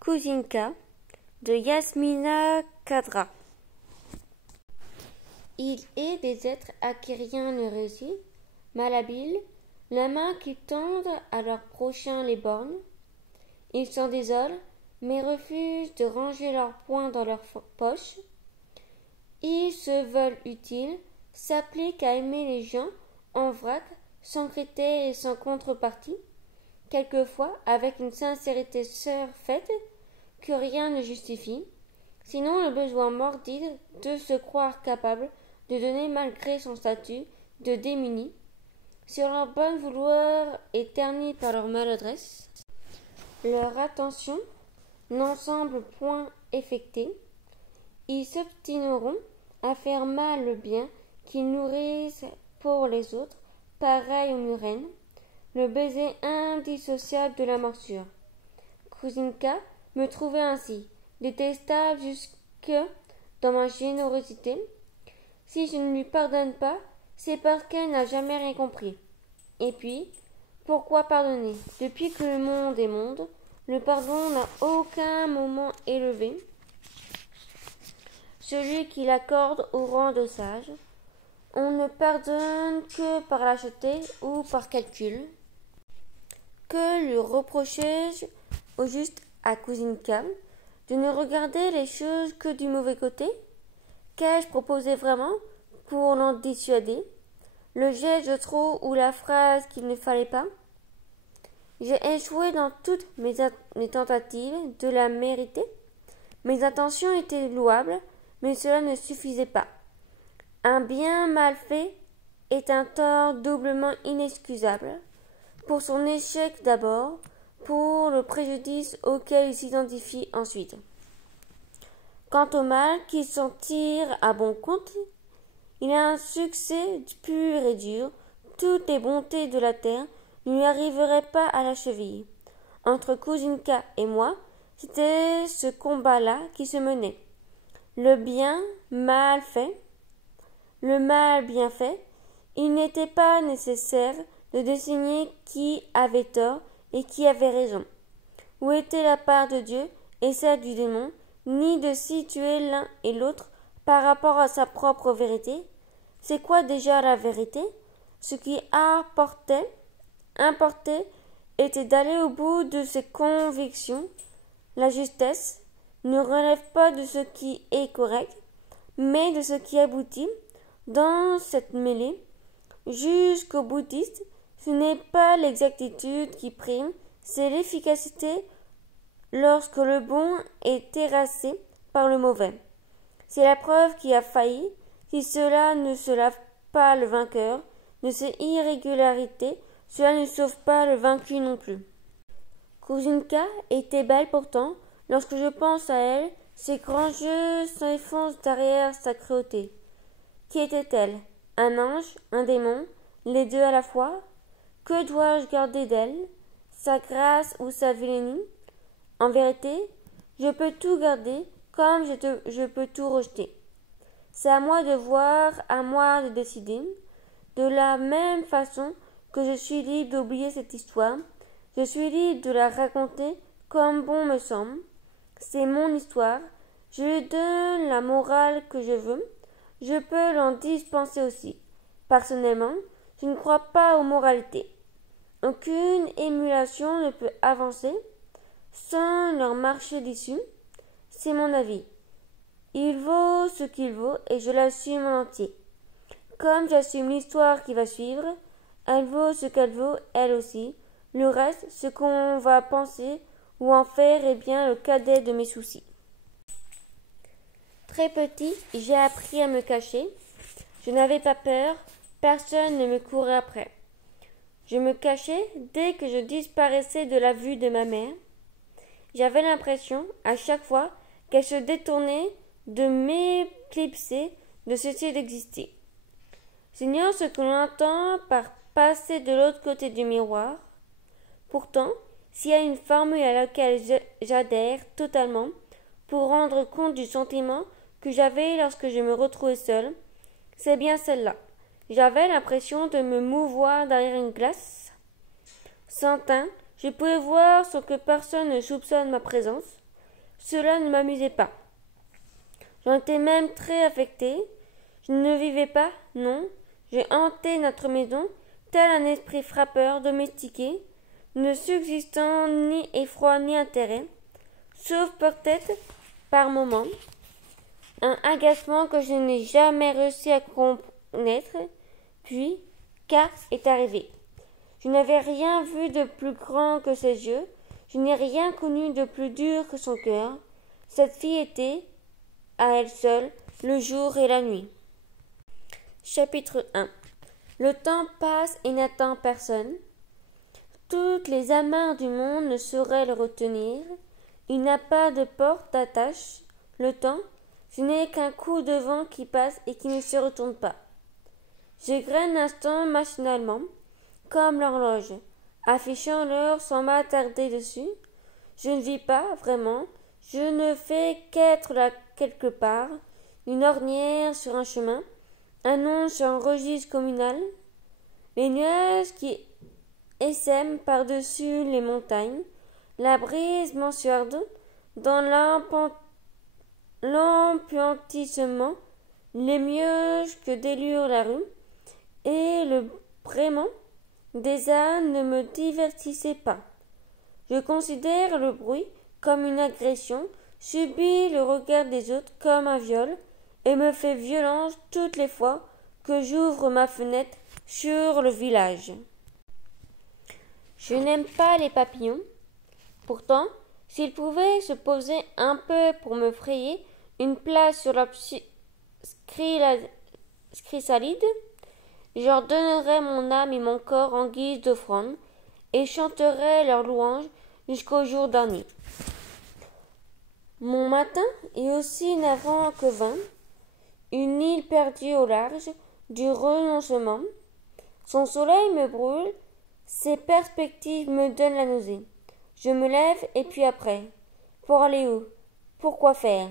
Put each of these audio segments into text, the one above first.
Kouzinka de Yasmina Khadra. Il est des êtres à qui rien ne réussit, malhabiles, la main qui tendent à leur prochain les bornes. Ils s'en désolent, mais refusent de ranger leurs poings dans leurs poches. Ils se veulent utiles, s'appliquent à aimer les gens en vrac, sans critères et sans contrepartie, quelquefois avec une sincérité surfaite que rien ne justifie, sinon le besoin mordide de se croire capable de donner malgré son statut de démuni. Sur leur bon vouloir est ternie par leur maladresse, leur attention n'en semble point affectée. Ils s'obstineront à faire mal le bien qu'ils nourrissent pour les autres, pareil aux murènes, le baiser indissociable de la morsure. Kouzinka me trouvait ainsi, détestable jusque dans ma générosité. Si je ne lui pardonne pas, c'est parce qu'elle n'a jamais rien compris. Et puis, pourquoi pardonner? Depuis que le monde est monde, le pardon n'a aucun moment élevé celui qui l'accorde au rang de sage. On ne pardonne que par lâcheté ou par calcul. Que lui reprochais-je au juste à Kouzinka? De ne regarder les choses que du mauvais côté? Qu'ai-je proposé vraiment pour l'en dissuader? Le geste de trop ou la phrase qu'il ne fallait pas? J'ai échoué dans toutes mes tentatives de la mériter. Mes intentions étaient louables, mais cela ne suffisait pas. Un bien mal fait est un tort doublement inexcusable, pour son échec d'abord, pour le préjudice auquel il s'identifie ensuite. Quant au mal qui s'en tire à bon compte, il a un succès pur et dur. Toutes les bontés de la terre ne lui arriveraient pas à la cheville. Entre Kouzinka et moi, c'était ce combat-là qui se menait. Le bien mal fait, le mal bien fait. Il n'était pas nécessaire de désigner qui avait tort et qui avait raison, où était la part de Dieu et celle du démon, ni de situer l'un et l'autre par rapport à sa propre vérité. C'est quoi déjà la vérité? Ce qui importait était d'aller au bout de ses convictions. La justesse ne relève pas de ce qui est correct, mais de ce qui aboutit. Dans cette mêlée, jusqu'au boutiste, ce n'est pas l'exactitude qui prime, c'est l'efficacité lorsque le bon est terrassé par le mauvais. C'est la preuve qui a failli. Si cela ne se lave pas le vainqueur de ses irrégularités, cela ne sauve pas le vaincu non plus. Kouzinka était belle pourtant. Lorsque je pense à elle, ses grands yeux s'enfoncent derrière sa cruauté. Qui était-elle? Un ange? Un démon? Les deux à la fois? Que dois-je garder d'elle? Sa grâce ou sa vilainie? En vérité, je peux tout garder comme je peux tout rejeter. C'est à moi de voir, à moi de décider. De la même façon que je suis libre d'oublier cette histoire, je suis libre de la raconter comme bon me semble. C'est mon histoire, je lui donne la morale que je veux, je peux l'en dispenser aussi. Personnellement, je ne crois pas aux moralités. Aucune émulation ne peut avancer sans leur marché d'issue. C'est mon avis. Il vaut ce qu'il vaut et je l'assume en entier. Comme j'assume l'histoire qui va suivre, elle vaut ce qu'elle vaut, elle aussi. Le reste, ce qu'on va penser ou en faire est bien le cadet de mes soucis. Très petit, j'ai appris à me cacher. Je n'avais pas peur, personne ne me courait après. Je me cachais dès que je disparaissais de la vue de ma mère. J'avais l'impression, à chaque fois, qu'elle se détournait de m'éclipser, de cesser d'exister. J'ignore ce que l'on entend par passer de l'autre côté du miroir. Pourtant, s'il y a une formule à laquelle j'adhère totalement pour rendre compte du sentiment que j'avais lorsque je me retrouvais seule, c'est bien celle-là. J'avais l'impression de me mouvoir derrière une glace. Sans teint, je pouvais voir sans que personne ne soupçonne ma présence. cela ne m'amusait pas. J'en étais même très affectée. Je ne vivais pas, non. J'ai hanté notre maison, tel un esprit frappeur domestiqué, ne subsistant ni effroi ni intérêt, sauf peut-être, par moments, un agacement que je n'ai jamais réussi à connaître. Puis, K est arrivé. Je n'avais rien vu de plus grand que ses yeux, je n'ai rien connu de plus dur que son cœur. Cette fille était, à elle seule, le jour et la nuit. Chapitre 1. Le temps passe et n'attend personne. Toutes les amarres du monde ne sauraient le retenir. Il n'a pas de porte d'attache. Le temps, ce n'est qu'un coup de vent qui passe et qui ne se retourne pas. Je graine l'instant machinalement, comme l'horloge, affichant l'heure sans m'attarder dessus. Je ne vis pas, vraiment. Je ne fais qu'être là quelque part, une ornière sur un chemin, un nom sur un registre communal. Les nuages qui essaiment par-dessus les montagnes, la brise mansuarde dans l'empuantissement, les mioches que délure la rue, et le braiement des ânes ne me divertissaient pas. Je considère le bruit comme une agression, subis le regard des autres comme un viol, et me fais violence toutes les fois que j'ouvre ma fenêtre sur le village. Je n'aime pas les papillons. Pourtant, s'ils pouvaient se poser un peu pour me frayer une place sur leur chrysalide, je leur donnerais mon âme et mon corps en guise d'offrande, et chanterais leurs louanges jusqu'au jour dernier. Mon matin est aussi navrant que vain, une île perdue au large du renoncement. Son soleil me brûle, ses perspectives me donnent la nausée. Je me lève et puis après. Pour aller où? Pour quoi faire?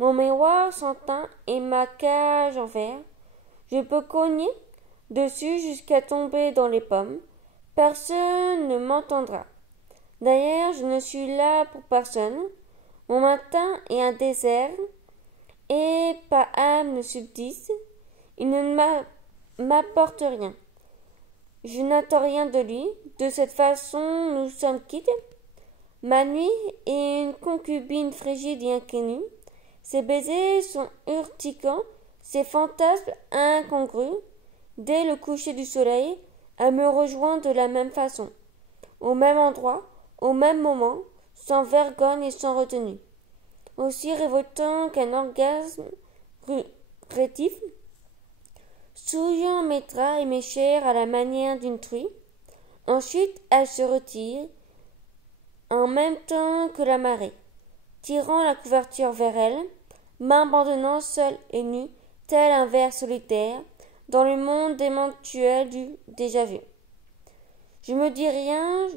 Mon miroir sans teint et ma cage en verre. Je peux cogner dessus jusqu'à tomber dans les pommes. Personne ne m'entendra. D'ailleurs, je ne suis là pour personne. Mon matin est un désert, et pas âme ne subsiste. Il ne m'apporte rien. Je n'attends rien de lui. De cette façon, nous sommes quittes. Ma nuit est une concubine frigide et inconnue. Ses baisers sont urticants, ses fantasmes incongrus. Dès le coucher du soleil, elle me rejoint de la même façon, au même endroit, au même moment, sans vergogne et sans retenue. Aussi révoltant qu'un orgasme rétif, souillant mes draps et mes chairs à la manière d'une truie. Ensuite, elle se retire, en même temps que la marée, tirant la couverture vers elle, m'abandonnant seul et nu, tel un ver solitaire, dans le monde démentuel du déjà-vu. Je me dis rien,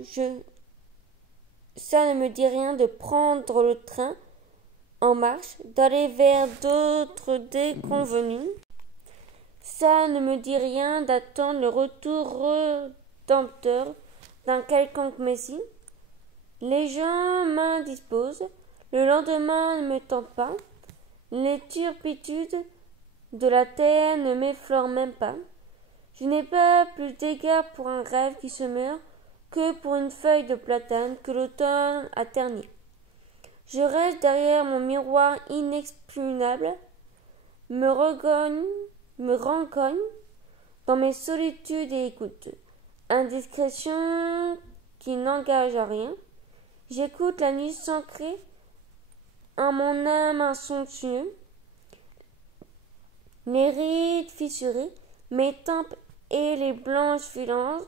ça ne me dit rien de prendre le train en marche, d'aller vers d'autres déconvenus. Ça ne me dit rien d'attendre le retour rédempteur d'un quelconque messie. Les gens m'indisposent, le lendemain ne me tente pas, les turpitudes de la terre ne m'effleurent même pas. Je n'ai pas plus d'égard pour un rêve qui se meurt que pour une feuille de platane que l'automne a ternie. Je reste derrière mon miroir inexpugnable, me rencogne dans mes solitudes et écoute. Indiscrétion qui n'engage à rien. J'écoute la nuit s'ancrer en mon âme insomptueux. Les rides fissurées, mes tempes et les blanches filances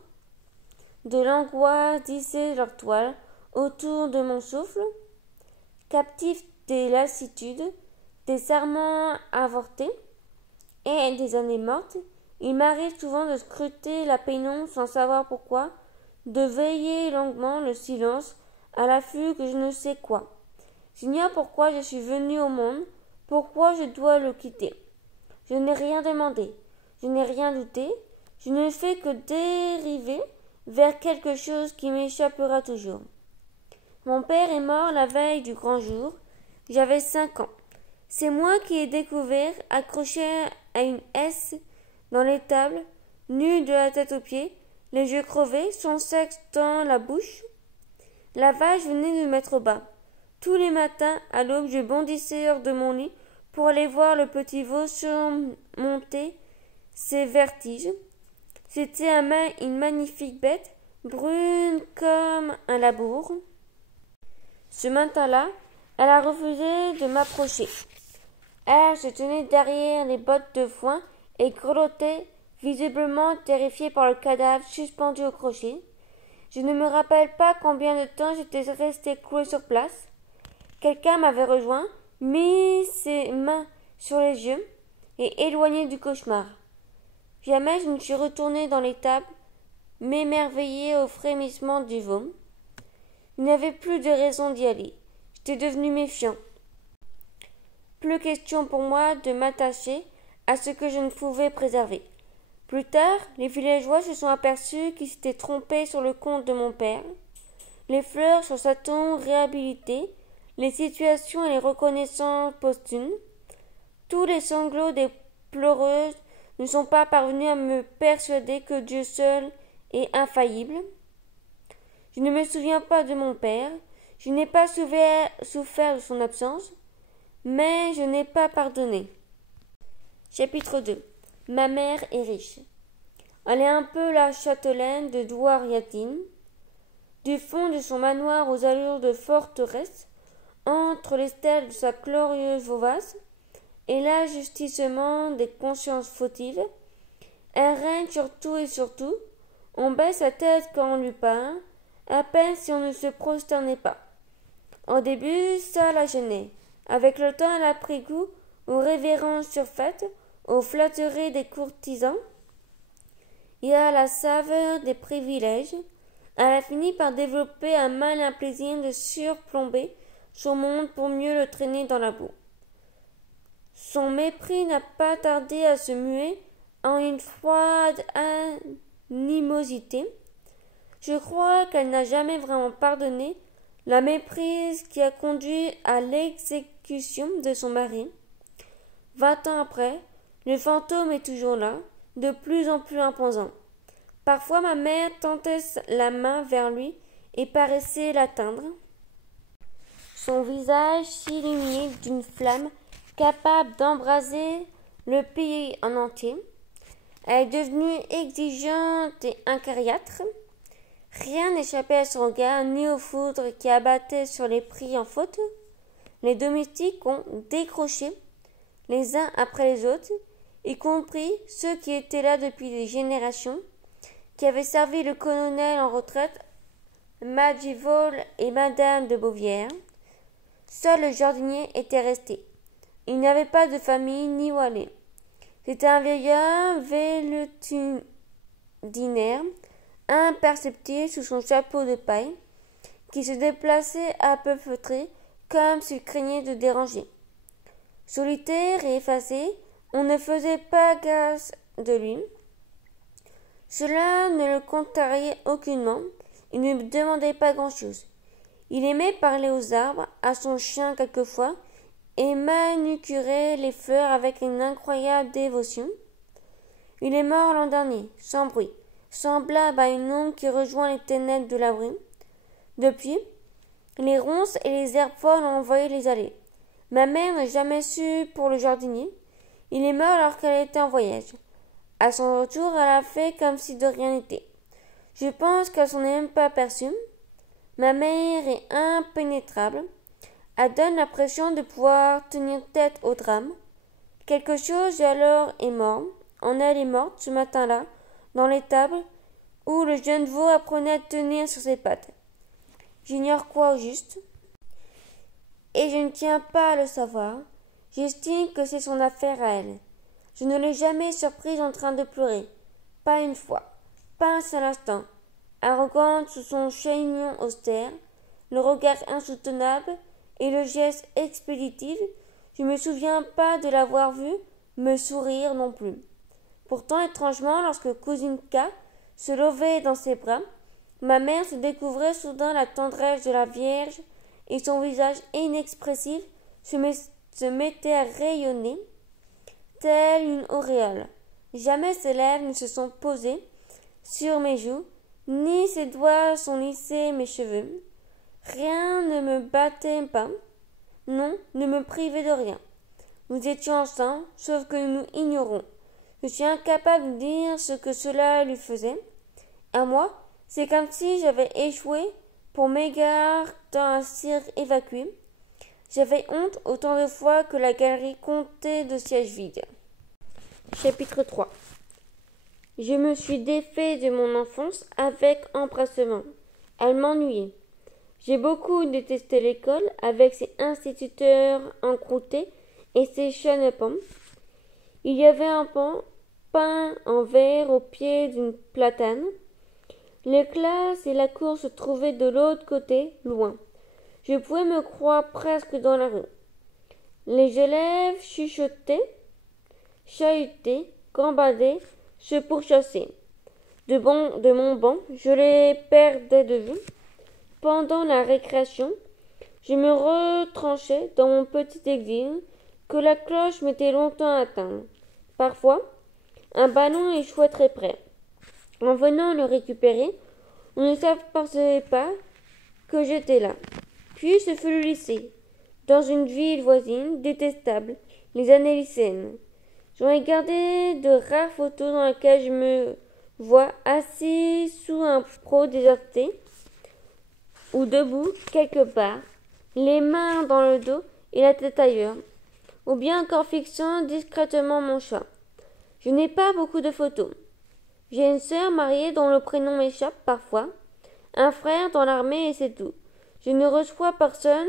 de l'angoisse dissaient leur toile autour de mon souffle. Captif des lassitudes, des serments avortés et des années mortes, il m'arrive souvent de scruter la pénombre sans savoir pourquoi, de veiller longuement le silence à l'affût que je ne sais quoi. J'ignore pourquoi je suis venu au monde, pourquoi je dois le quitter. Je n'ai rien demandé, je n'ai rien douté, je ne fais que dériver vers quelque chose qui m'échappera toujours. Mon père est mort la veille du grand jour, J'avais 5 ans. C'est moi qui ai découvert, accroché à une S dans l'étable, nu de la tête aux pieds, les yeux crevés, son sexe dans la bouche. La vache venait de me mettre au bas. Tous les matins, à l'aube, je bondissais hors de mon lit pour aller voir le petit veau surmonter ses vertiges. C'était une magnifique bête, brune comme un labour. Ce matin-là, elle a refusé de m'approcher. Elle se tenait derrière les bottes de foin et grelottait, visiblement terrifiée par le cadavre suspendu au crochet. Je ne me rappelle pas combien de temps j'étais resté cloué sur place. Quelqu'un m'avait rejoint, mis ses mains sur les yeux et éloigné du cauchemar. Jamais je ne suis retourné dans l'étable, m'émerveiller au frémissement du veau. Il n'y avait plus de raison d'y aller. J'étais devenu méfiant. Plus question pour moi de m'attacher à ce que je ne pouvais préserver. Plus tard, les villageois se sont aperçus qu'ils s'étaient trompés sur le compte de mon père. Les fleurs sur sa tombe réhabilitée, les situations et les reconnaissances posthumes, tous les sanglots des pleureuses ne sont pas parvenus à me persuader que Dieu seul est infaillible. Je ne me souviens pas de mon père, je n'ai pas souffert de son absence, mais je n'ai pas pardonné. Chapitre 2. Ma mère est riche. Elle est un peu la châtelaine de Douar-Yatin. Du fond de son manoir aux allures de forteresse, entre les stèles de sa glorieuse Vauvasse et l'ajustissement des consciences fautives, elle règne sur tout et sur tout. On baisse la tête quand on lui parle, à peine si on ne se prosternait pas. Au début, ça la gênait. Avec le temps, elle a pris goût aux révérences surfaites, aux flatteries des courtisans et à la saveur des privilèges. Elle a fini par développer un malin plaisir de surplomber son monde pour mieux le traîner dans la boue. Son mépris n'a pas tardé à se muer en une froide animosité. Je crois qu'elle n'a jamais vraiment pardonné la méprise qui a conduit à l'exécution de son mari. 20 ans après, le fantôme est toujours là, de plus en plus imposant. Parfois ma mère tendait la main vers lui et paraissait l'atteindre. Son visage s'illuminait d'une flamme capable d'embraser le pays en entier. Elle est devenue exigeante et incariâtre. Rien n'échappait à son regard, ni aux foudres qui abattaient sur les prix en faute. Les domestiques ont décroché, les uns après les autres, y compris ceux qui étaient là depuis des générations, qui avaient servi le colonel en retraite, Madgivol et Madame de Beauvière. Seul le jardinier était resté. Il n'avait pas de famille ni où aller. C'était un vieillard velutudinaire, imperceptible sous son chapeau de paille, qui se déplaçait à peu feutré, comme s'il craignait de déranger. Solitaire et effacé, on ne faisait pas gaffe de lui. Cela ne le contrariait aucunement, il ne demandait pas grand-chose. Il aimait parler aux arbres, à son chien quelquefois, et manucurait les fleurs avec une incroyable dévotion. Il est mort l'an dernier, sans bruit, semblable à une ombre qui rejoint les ténèbres de la brume. Depuis, les ronces et les herbes folles ont envahi les allées. Ma mère n'a jamais su pour le jardinier. Il est mort alors qu'elle était en voyage. À son retour, elle a fait comme si de rien n'était. Je pense qu'elle s'en est même pas aperçue. Ma mère est impénétrable. Elle donne l'impression de pouvoir tenir tête au drame. Quelque chose alors est mort. Elle est morte ce matin-là, dans l'étable, où le jeune veau apprenait à tenir sur ses pattes. J'ignore quoi au juste, et je ne tiens pas à le savoir. J'estime que c'est son affaire à elle. Je ne l'ai jamais surprise en train de pleurer. Pas une fois. Pas un seul instant. Arrogante sous son chignon austère, le regard insoutenable et le geste expéditif, je ne me souviens pas de l'avoir vue me sourire non plus. Pourtant, étrangement, lorsque cousine K se levait dans ses bras, ma mère se découvrait soudain la tendresse de la Vierge et son visage inexpressif se mettait à rayonner, telle une auréole. Jamais ses lèvres ne se sont posées sur mes joues, ni ses doigts sont lissés mes cheveux. Rien ne me battait pas, non, ne me privait de rien. Nous étions ensemble, sauf que nous nous ignorons. Je suis incapable de dire ce que cela lui faisait. À moi, c'est comme si j'avais échoué pour m'égarer dans un cirque évacué. J'avais honte autant de fois que la galerie comptait de sièges vides. Chapitre 3. Je me suis défait de mon enfance avec empressement. Elle m'ennuyait. J'ai beaucoup détesté l'école avec ses instituteurs encroutés et ses chenapans. Il y avait un pan peint en verre au pied d'une platane. Les classes et la cour se trouvaient de l'autre côté, loin. Je pouvais me croire presque dans la rue. Les élèves chuchotaient, chahutaient, gambadaient, se pourchassaient. De mon banc, je les perdais de vue. Pendant la récréation, je me retranchais dans mon petit exil que la cloche mettait longtemps à atteindre. Parfois, un ballon échouait très près. En venant le récupérer, on ne s'apercevait pas que j'étais là. Puis ce fut le lycée, dans une ville voisine détestable, les années lycéennes. J'en ai gardé de rares photos dans lesquelles je me vois assis sous un pro déserté ou debout quelque part, les mains dans le dos et la tête ailleurs, ou bien encore fixant discrètement mon chat. Je n'ai pas beaucoup de photos. J'ai une sœur mariée dont le prénom m'échappe parfois, un frère dans l'armée et c'est tout. Je ne reçois personne,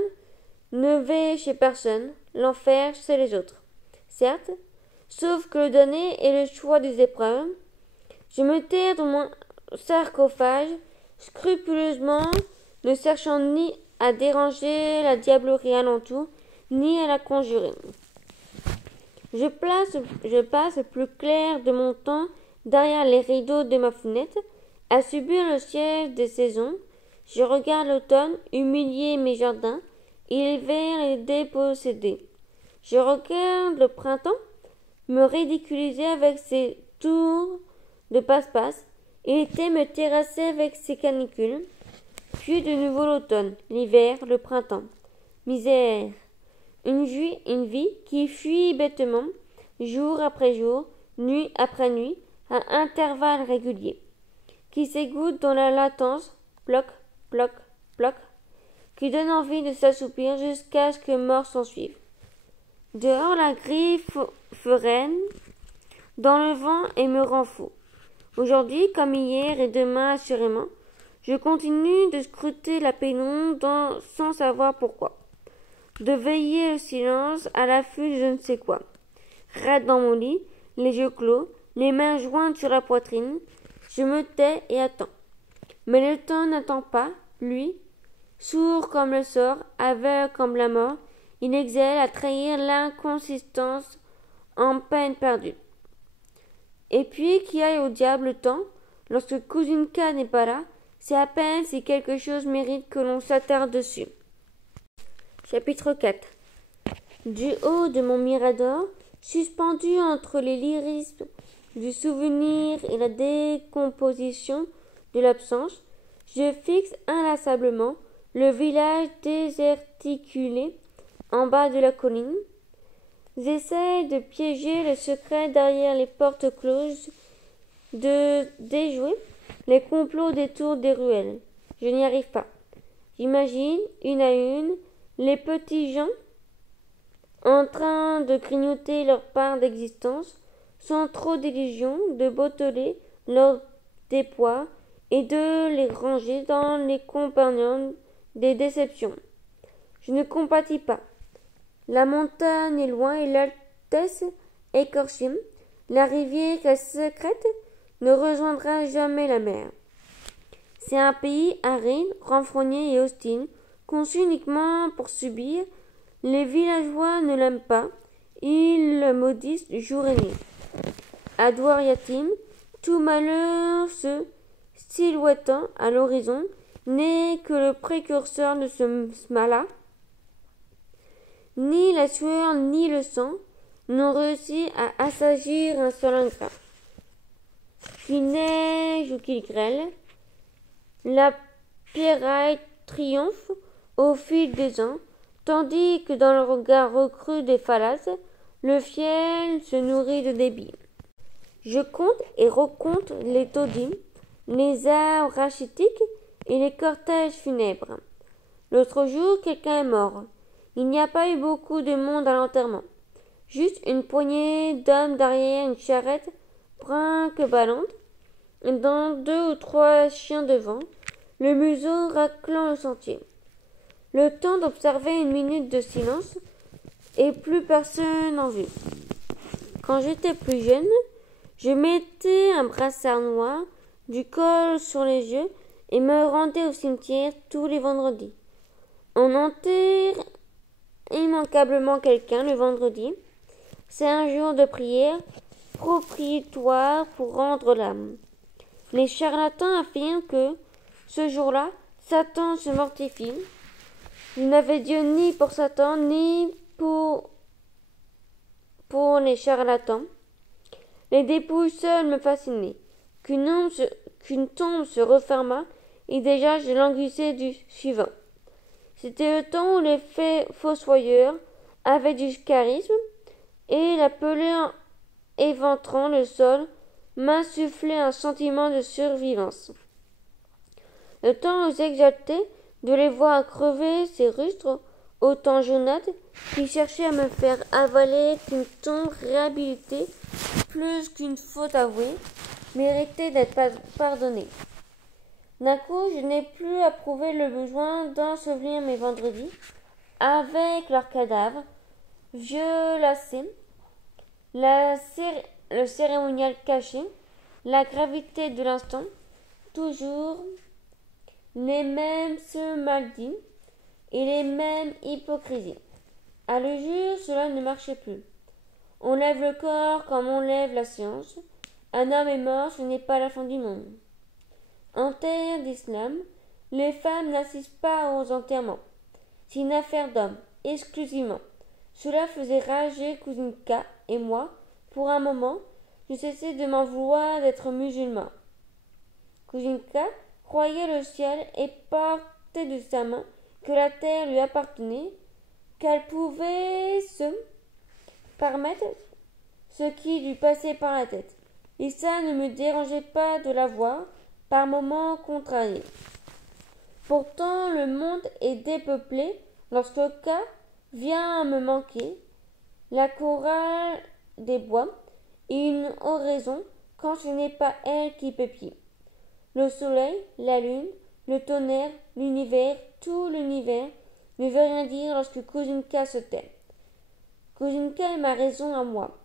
ne vais chez personne, l'enfer c'est les autres. Certes, sauf que le donner est le choix des épreuves. Je me terre dans mon sarcophage, scrupuleusement, ne cherchant ni à déranger la diablerie alentour, ni à la conjurer. Je passe le plus clair de mon temps derrière les rideaux de ma fenêtre, à subir le siège des saisons. Je regarde l'automne humilier mes jardins et l'hiver les déposséder. Je regarde le printemps me ridiculiser avec ses tours de passe-passe et l'été me terrasser avec ses canicules. Puis de nouveau l'automne, l'hiver, le printemps. Misère. Une vie qui fuit bêtement, jour après jour, nuit après nuit, à intervalles réguliers, qui s'égoutte dans la latence, ploc, ploc, ploc, qui donne envie de s'assoupir jusqu'à ce que mort s'ensuive. Dehors la grille frêne dans le vent et me rend fou. Aujourd'hui, comme hier et demain assurément, je continue de scruter la pénombre sans savoir pourquoi, de veiller au silence à l'affût de je ne sais quoi. Raide dans mon lit, les yeux clos, les mains jointes sur la poitrine, je me tais et attends. Mais le temps n'attend pas, lui, sourd comme le sort, aveugle comme la mort, il exhale à trahir l'inconsistance en peine perdue. Et puis qui aille au diable le temps, lorsque cousine K n'est pas là, c'est à peine si quelque chose mérite que l'on s'attarde dessus. Chapitre 4. Du haut de mon mirador, suspendu entre les lyrismes du souvenir et la décomposition de l'absence, je fixe inlassablement le village désarticulé en bas de la colline. J'essaie de piéger le secret derrière les portes closes, de déjouer les complots détour des ruelles. Je n'y arrive pas. J'imagine, une à une, les petits gens en train de grignoter leur part d'existence, sans trop d'illusions, de boteler leur déploie et de les ranger dans les compagnons des déceptions. Je ne compatis pas. La montagne est loin et l'altesse écorchée. La rivière secrète ne rejoindra jamais la mer. C'est un pays aride, renfrogné et hostile, conçu uniquement pour subir. Les villageois ne l'aiment pas, ils le maudissent jour et nuit. À Douar-Yatim, tout malheur se silhouettant à l'horizon n'est que le précurseur de ce smala. Ni la sueur ni le sang n'ont réussi à assagir un seul ingrat. Qu'il neige ou qu'il grêle, la pierraille triomphe au fil des ans, tandis que dans le regard recru des phalanges, le fiel se nourrit de débit. Je compte et recompte les taudis, les arbres rachitiques et les cortèges funèbres. L'autre jour, quelqu'un est mort. Il n'y a pas eu beaucoup de monde à l'enterrement. Juste une poignée d'hommes derrière une charrette brinque-ballante, dans 2 ou 3 chiens devant, le museau raclant le sentier. Le temps d'observer une minute de silence, et plus personne en vue. Quand j'étais plus jeune, je mettais un brassard noir, du col sur les yeux et me rendais au cimetière tous les vendredis. On enterre immanquablement quelqu'un le vendredi. C'est un jour de prière propriétoire pour rendre l'âme. Les charlatans affirment que, ce jour-là, Satan se mortifie. Je n'avais Dieu ni pour Satan, ni pour les charlatans. Les dépouilles seules me fascinaient. Qu'une tombe se referma, et déjà je languissais du suivant. C'était le temps où les fossoyeurs avaient du charisme, et la pelure éventrant le sol m'insufflait un sentiment de survivance. Le temps où j'exaltais de les voir crever ces rustres autant jaunâtres qui cherchaient à me faire avaler qu'une tombe réhabilitée plus qu'une faute avouée méritait d'être pardonnée. D'un coup, je n'ai plus approuvé le besoin d'ensevelir mes vendredis avec leurs cadavres violacés, le cérémonial caché, la gravité de l'instant, toujours les mêmes maldits et les mêmes hypocrisies. À le jour, cela ne marchait plus. On lève le corps comme on lève la science. Un homme est mort, ce n'est pas la fin du monde. En terre d'islam, les femmes n'assistent pas aux enterrements. C'est une affaire d'hommes, exclusivement. Cela faisait rager Cousine K et moi. Pour un moment, je cessais de m'en vouloir d'être musulman. Cousine K croyait le ciel et portait de sa main que la terre lui appartenait, qu'elle pouvait se permettre ce qui lui passait par la tête. Et ça ne me dérangeait pas de la voir, par moments contrariée. Pourtant, le monde est dépeuplé lorsque K vient me manquer, la chorale des bois, et une oraison quand ce n'est pas elle qui pépie. Le soleil, la lune, le tonnerre, l'univers, tout l'univers ne veut rien dire lorsque Cousine K se tait. Cousine K est ma raison à moi.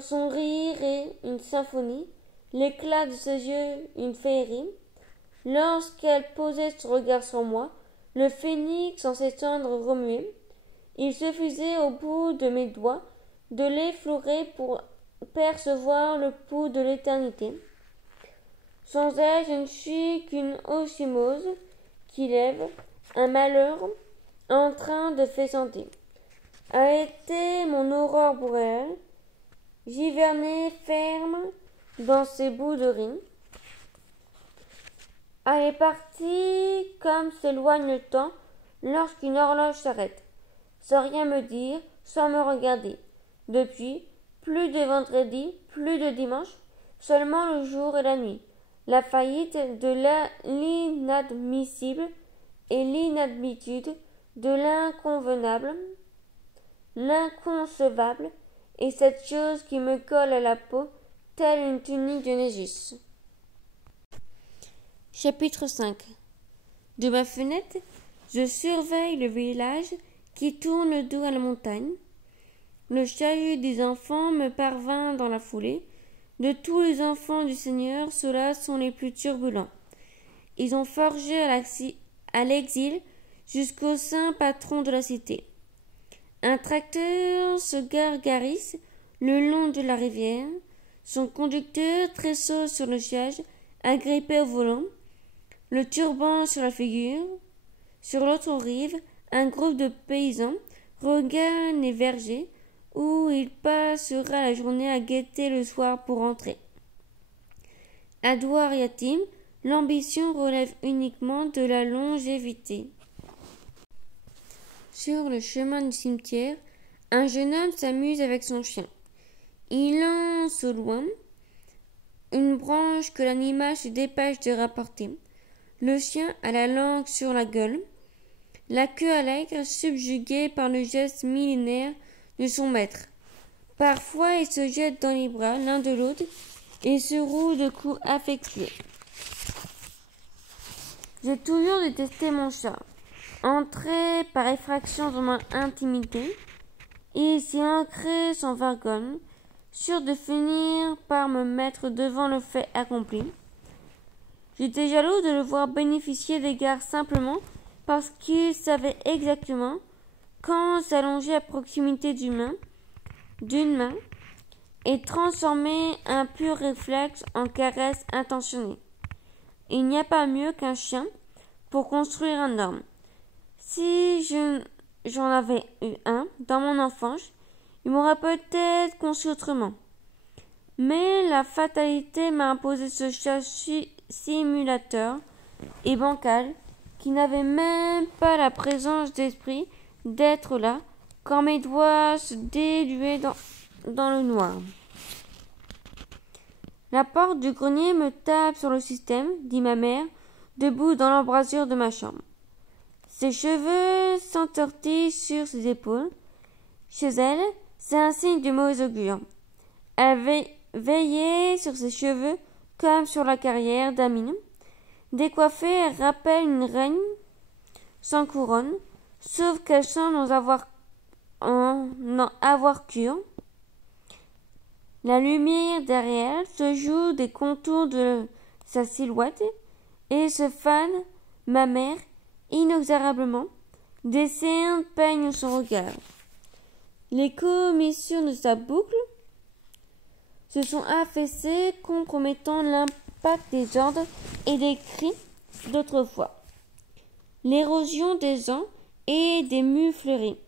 Son rire est une symphonie, l'éclat de ses yeux une féerie. Lorsqu'elle posait son regard sur moi, le phénix en ses cendres remuait. Il suffisait au bout de mes doigts de l'effleurer pour percevoir le pouls de l'éternité. Sans elle, je ne suis qu'une osmose qui lève un malheur en train de faisanter. A été mon aurore boréale, j'hivernais ferme dans ses bouts de riz. Elle est partie comme s'éloigne le temps lorsqu'une horloge s'arrête, sans rien me dire, sans me regarder. Depuis, plus de vendredi, plus de dimanche, seulement le jour et la nuit. La faillite de l'inadmissible et l'inadmitude de l'inconvenable, l'inconcevable, et cette chose qui me colle à la peau, telle une tunique de Négis. Chapitre 5. De ma fenêtre, je surveille le village qui tourne le dos à la montagne. Le chahut des enfants me parvint dans la foulée. De tous les enfants du Seigneur, ceux-là sont les plus turbulents. Ils ont forgé à l'exil jusqu'au saint patron de la cité. Un tracteur se gargarise le long de la rivière. Son conducteur tressaute sur le siège, agrippé au volant, le turban sur la figure. Sur l'autre rive, un groupe de paysans regagne les vergers, où il passera la journée à guetter le soir pour rentrer. À Douar Yatim, l'ambition relève uniquement de la longévité. Sur le chemin du cimetière, un jeune homme s'amuse avec son chien. Il lance au loin une branche que l'animal se dépêche de rapporter. Le chien a la langue sur la gueule, la queue allègre, subjuguée par le geste millénaire de son maître. Parfois, ils se jettent dans les bras l'un de l'autre et se roulent de coups affectueux. J'ai toujours détesté mon chat. Entré par effraction dans mon intimité, il s'y ancrait sans vergogne, sûr de finir par me mettre devant le fait accompli. J'étais jaloux de le voir bénéficier d'égards simplement parce qu'il savait exactement quand s'allonger à proximité d'une main et transformer un pur réflexe en caresse intentionnée. Il n'y a pas mieux qu'un chien pour construire un homme. Si j'en avais eu un dans mon enfance, il m'aurait peut-être conçu autrement. Mais la fatalité m'a imposé ce chat simulateur et bancal qui n'avait même pas la présence d'esprit d'être là quand mes doigts se diluaient dans le noir. La porte du grenier me tape sur le système, dit ma mère, debout dans l'embrasure de ma chambre. Ses cheveux s'entortillent sur ses épaules. Chez elle, c'est un signe de mauvais augure. Elle veillait sur ses cheveux comme sur la carrière d'Amine. Décoiffée, elle rappelle une reine sans couronne, sauf qu'elle semble en avoir cure. La lumière derrière se joue des contours de sa silhouette et se fane, ma mère, inexorablement, des cernes peignent son regard. Les commissures de sa boucle se sont affaissées, compromettant l'impact des ordres et des cris d'autrefois. L'érosion des ans et des mufleries.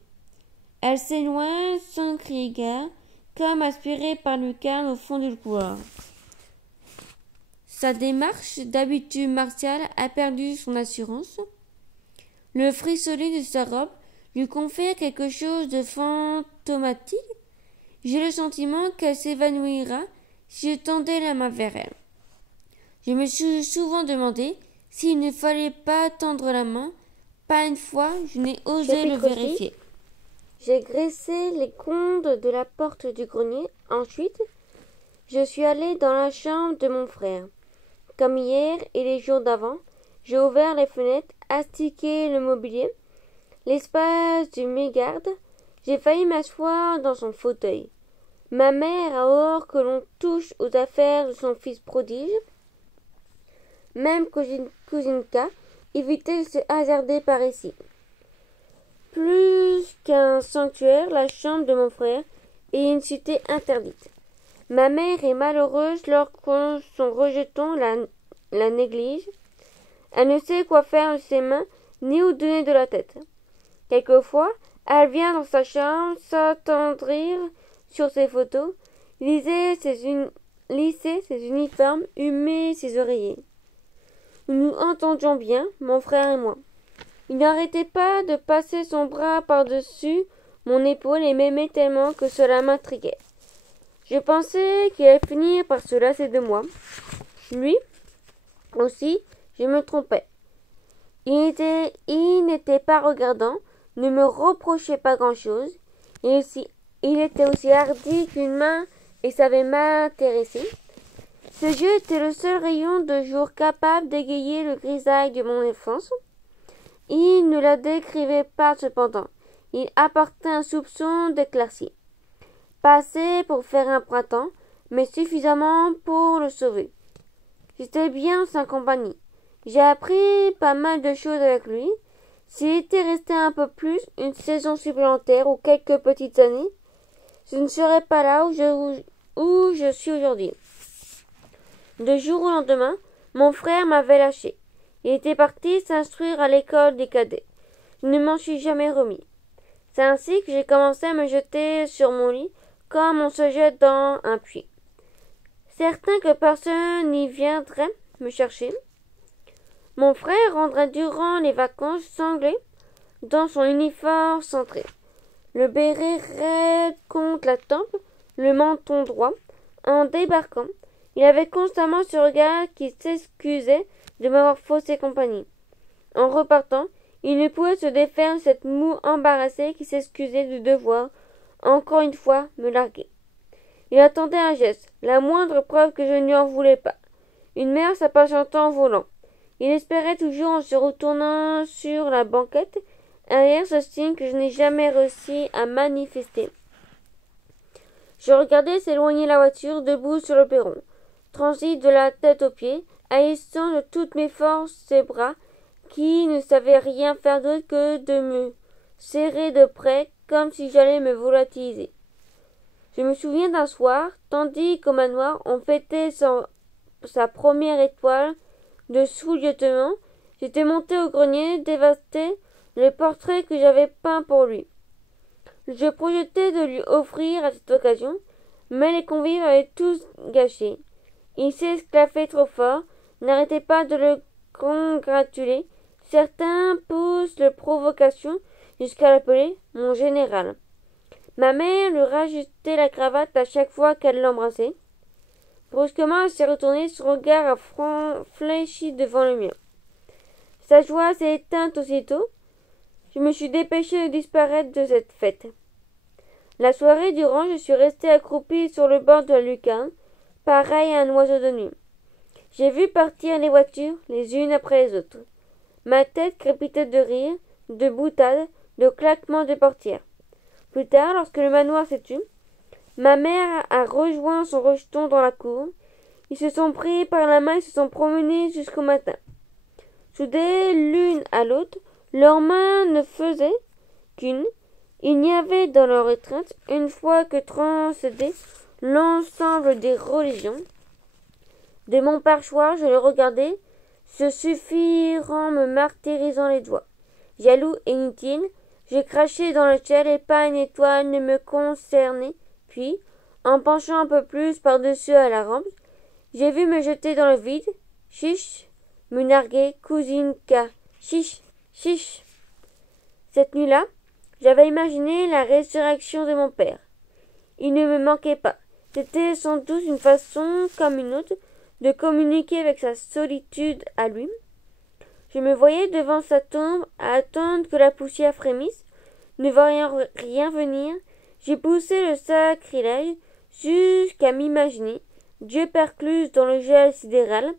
Elle s'éloigne sans crier gare, comme aspirée par lucarne au fond du couloir. Sa démarche d'habitude martiale a perdu son assurance. Le frissonner de sa robe lui confère quelque chose de fantomatique. J'ai le sentiment qu'elle s'évanouira si je tendais la main vers elle. Je me suis souvent demandé s'il ne fallait pas tendre la main. Pas une fois, je n'ai osé le vérifier. J'ai graissé les condes de la porte du grenier. Ensuite, je suis allée dans la chambre de mon frère. Comme hier et les jours d'avant, j'ai ouvert les fenêtres, astiqué le mobilier. L'espace du mégarde, j'ai failli m'asseoir dans son fauteuil. Ma mère a horreur que l'on touche aux affaires de son fils prodige. Même Cousinka évitait de se hasarder par ici. Plus qu'un sanctuaire, la chambre de mon frère est une cité interdite. Ma mère est malheureuse lorsque son rejeton la néglige. Elle ne sait quoi faire de ses mains ni où donner de la tête. Quelquefois, elle vient dans sa chambre s'attendrir sur ses photos, lisser ses uniformes, humer ses oreillers. Nous nous entendions bien, mon frère et moi. Il n'arrêtait pas de passer son bras par-dessus mon épaule et m'aimait tellement que cela m'intriguait. Je pensais qu'il allait finir par se lasser de moi. Lui aussi, je me trompais. Il n'était pas regardant, ne me reprochait pas grand-chose. Il était aussi hardi qu'une main et savait m'intéresser. Ses yeux étaient le seul rayon de jour capable d'égayer le grisaille de mon enfance. Il ne la décrivait pas cependant. Il apportait un soupçon d'éclaircie. Pas assez pour faire un printemps, mais suffisamment pour le sauver. J'étais bien sa compagnie. J'ai appris pas mal de choses avec lui. S'il était resté un peu plus, une saison supplémentaire ou quelques petites années, je ne serais pas là où je suis aujourd'hui. De jour au lendemain, mon frère m'avait lâché. Il était parti s'instruire à l'école des cadets. Je ne m'en suis jamais remis. C'est ainsi que j'ai commencé à me jeter sur mon lit, comme on se jette dans un puits. Certain que personne n'y viendrait me chercher, mon frère rendrait durant les vacances sanglé dans son uniforme centré, le béret raide contre la tempe, le menton droit. En débarquant, il avait constamment ce regard qui s'excusait de m'avoir faussé compagnie. En repartant, il ne pouvait se défaire de cette moue embarrassée qui s'excusait de devoir, encore une fois, me larguer. Il attendait un geste, la moindre preuve que je ne lui en voulais pas. Une mère s'impatientant en volant. Il espérait toujours en se retournant sur la banquette, derrière ce signe que je n'ai jamais réussi à manifester. Je regardais s'éloigner la voiture, debout sur le perron, transi de la tête aux pieds, haïssant de toutes mes forces ses bras, qui ne savaient rien faire d'autre que de me serrer de près, comme si j'allais me volatiliser. Je me souviens d'un soir, tandis qu'au manoir on fêtait sa première étoile de sous-lieutenant, j'étais monté au grenier, dévasté le portrait que j'avais peint pour lui. Je projetais de lui offrir à cette occasion, mais les convives avaient tous gâché. Il s'esclaffait trop fort, n'arrêtait pas de le congratuler. Certains poussent la provocation jusqu'à l'appeler mon général. Ma mère lui rajustait la cravate à chaque fois qu'elle l'embrassait. Brusquement, elle s'est retournée, son regard a fléchi devant le mien. Sa joie s'est éteinte aussitôt. Je me suis dépêché de disparaître de cette fête. La soirée durant, je suis resté accroupi sur le bord de la lucarne, pareil à un oiseau de nuit. J'ai vu partir les voitures, les unes après les autres. Ma tête crépitait de rire, de boutades, de claquements de portières. Plus tard, lorsque le manoir s'est tu, ma mère a rejoint son rejeton dans la cour. Ils se sont pris par la main et se sont promenés jusqu'au matin. Soudés l'une à l'autre, leurs mains ne faisaient qu'une. Il n'y avait dans leur étreinte, une fois que transcédé l'ensemble des religions. De mon perchoir, je le regardais, se suffirant me martyrisant les doigts. Jaloux et inutile, j'ai craché dans le ciel et pas une étoile ne me concernait. Puis, en penchant un peu plus par-dessus à la rampe, j'ai vu me jeter dans le vide. Chiche, me narguer, cousinka, chiche, chiche. Cette nuit-là, j'avais imaginé la résurrection de mon père. Il ne me manquait pas. C'était sans doute une façon, comme une autre, de communiquer avec sa solitude à lui. Je me voyais devant sa tombe à attendre que la poussière frémisse. Ne voyant rien venir, j'ai poussé le sacrilège jusqu'à m'imaginer Dieu percluse dans le gel sidéral,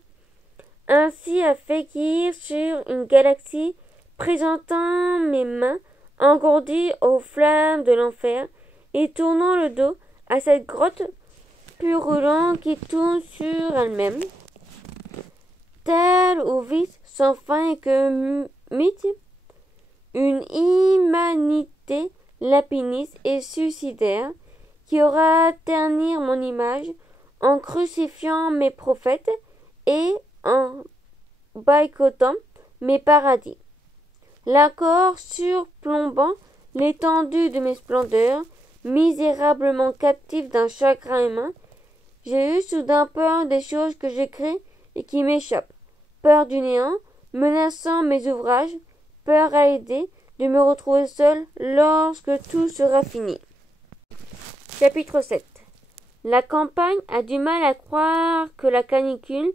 ainsi à faillir sur une galaxie présentant mes mains engourdies aux flammes de l'enfer et tournant le dos à cette grotte purulente qui tourne sur elle-même, telle ou vite sans fin et que mythe, une humanité lapiniste et suicidaire qui aura ternir mon image en crucifiant mes prophètes et en boycottant mes paradis. L'accord surplombant l'étendue de mes splendeurs, misérablement captif d'un chagrin humain, j'ai eu soudain peur des choses que je crée et qui m'échappent, peur du néant, menaçant mes ouvrages, peur à l'idée de me retrouver seul lorsque tout sera fini. Chapitre 7. La campagne a du mal à croire que la canicule,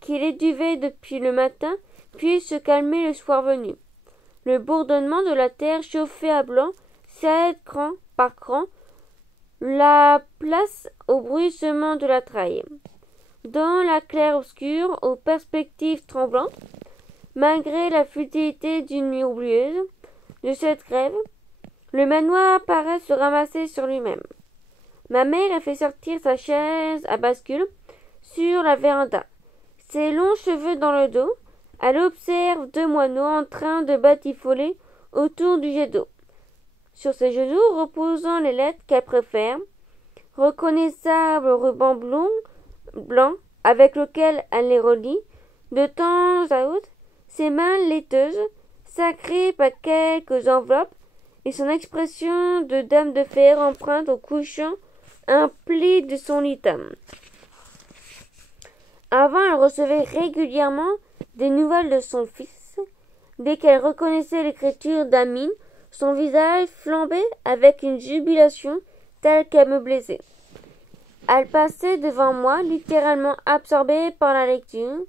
qui l'éduvait depuis le matin, puisse se calmer le soir venu. Le bourdonnement de la terre chauffée à blanc cède cran par cran la place au bruissement de la traille. Dans la clair-obscur, aux perspectives tremblantes, malgré la futilité d'une nuit oublieuse, de cette grève, le manoir paraît se ramasser sur lui-même. Ma mère a fait sortir sa chaise à bascule sur la véranda. Ses longs cheveux dans le dos, elle observe deux moineaux en train de batifoler autour du jet d'eau. Sur ses genoux, reposant les lettres qu'elle préfère, reconnaissable ruban blanc avec lequel elle les relie, de temps à autre, ses mains laiteuses, sacrées par quelques enveloppes, et son expression de dame de fer emprunte au couchant un pli de son litam. Avant, elle recevait régulièrement des nouvelles de son fils. Dès qu'elle reconnaissait l'écriture d'Amine, son visage flambait avec une jubilation telle qu'elle me blessait. Elle passait devant moi, littéralement absorbée par la lecture.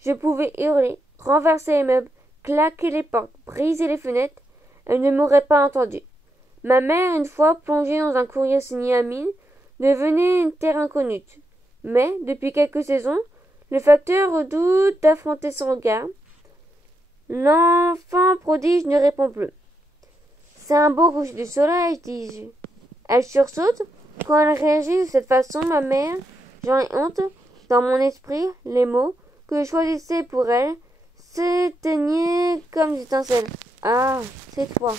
Je pouvais hurler, renverser les meubles, claquer les portes, briser les fenêtres. Elle ne m'aurait pas entendu. Ma mère, une fois plongée dans un courrier signé Amine, devenait une terre inconnue. Mais, depuis quelques saisons, le facteur redoute d'affronter son regard. L'enfant prodige ne répond plus. C'est un beau coucher du soleil, dis-je. Elle sursaute. Quand elle réagit de cette façon, ma mère, j'en ai honte. Dans mon esprit, les mots que je choisissais pour elle s'éteignaient comme des étincelles. Ah, c'est toi.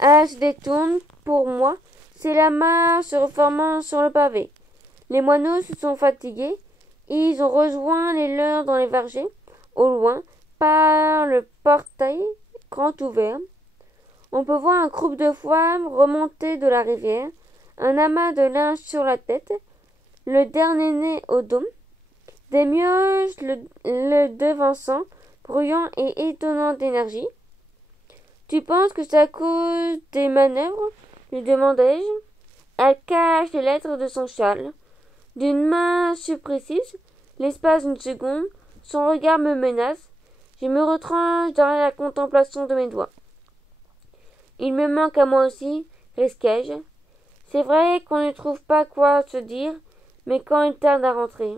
Elle se détourne. Pour moi, c'est la mare se reformant sur le pavé. Les moineaux se sont fatigués. Ils ont rejoint les leurs dans les vergers. Au loin, par le portail grand ouvert, on peut voir un groupe de femmes remonter de la rivière, un amas de linge sur la tête, le dernier né au dôme, des mioches le devançant, bruyant et étonnant d'énergie. Tu penses que c'est à cause des manœuvres? Lui demandai-je. Elle cache les lettres de son châle. D'une main suppressive, l'espace d'une seconde, son regard me menace. Je me retranche dans la contemplation de mes doigts. Il me manque à moi aussi, risquai-je. C'est vrai qu'on ne trouve pas quoi se dire, mais quand il tarde à rentrer.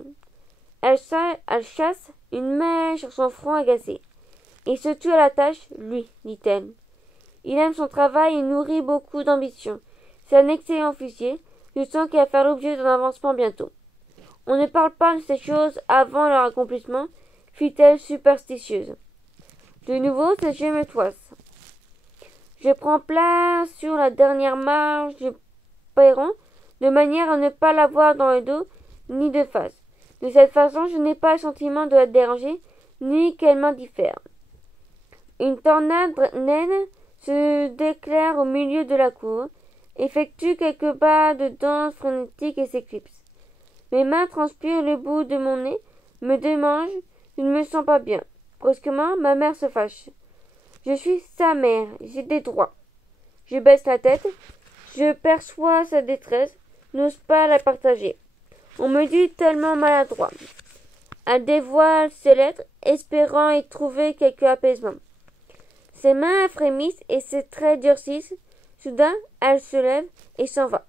Elle chasse une mèche sur son front agacé. Il se tue à la tâche, lui, dit-elle. Il aime son travail et nourrit beaucoup d'ambition. C'est un excellent officier. Je sens qu'il va faire l'objet d'un avancement bientôt. On ne parle pas de ces choses avant leur accomplissement, fit-elle superstitieuse. De nouveau, ses yeux me toisent. Je prends place sur la dernière marche du perron, de manière à ne pas la voir dans le dos, ni de face. De cette façon, je n'ai pas le sentiment de la déranger, ni qu'elle m'indiffère. Une tornade naine se déclare au milieu de la cour, effectue quelques pas de danse frénétique et s'éclipse. Mes mains transpirent le bout de mon nez, me démangent, je ne me sens pas bien. Brusquement, ma mère se fâche. Je suis sa mère, j'ai des droits. Je baisse la tête, je perçois sa détresse, n'ose pas la partager. On me dit tellement maladroit. Elle dévoile ses lettres, espérant y trouver quelque apaisement. Ses mains frémissent et ses traits durcissent. Soudain, elle se lève et s'en va.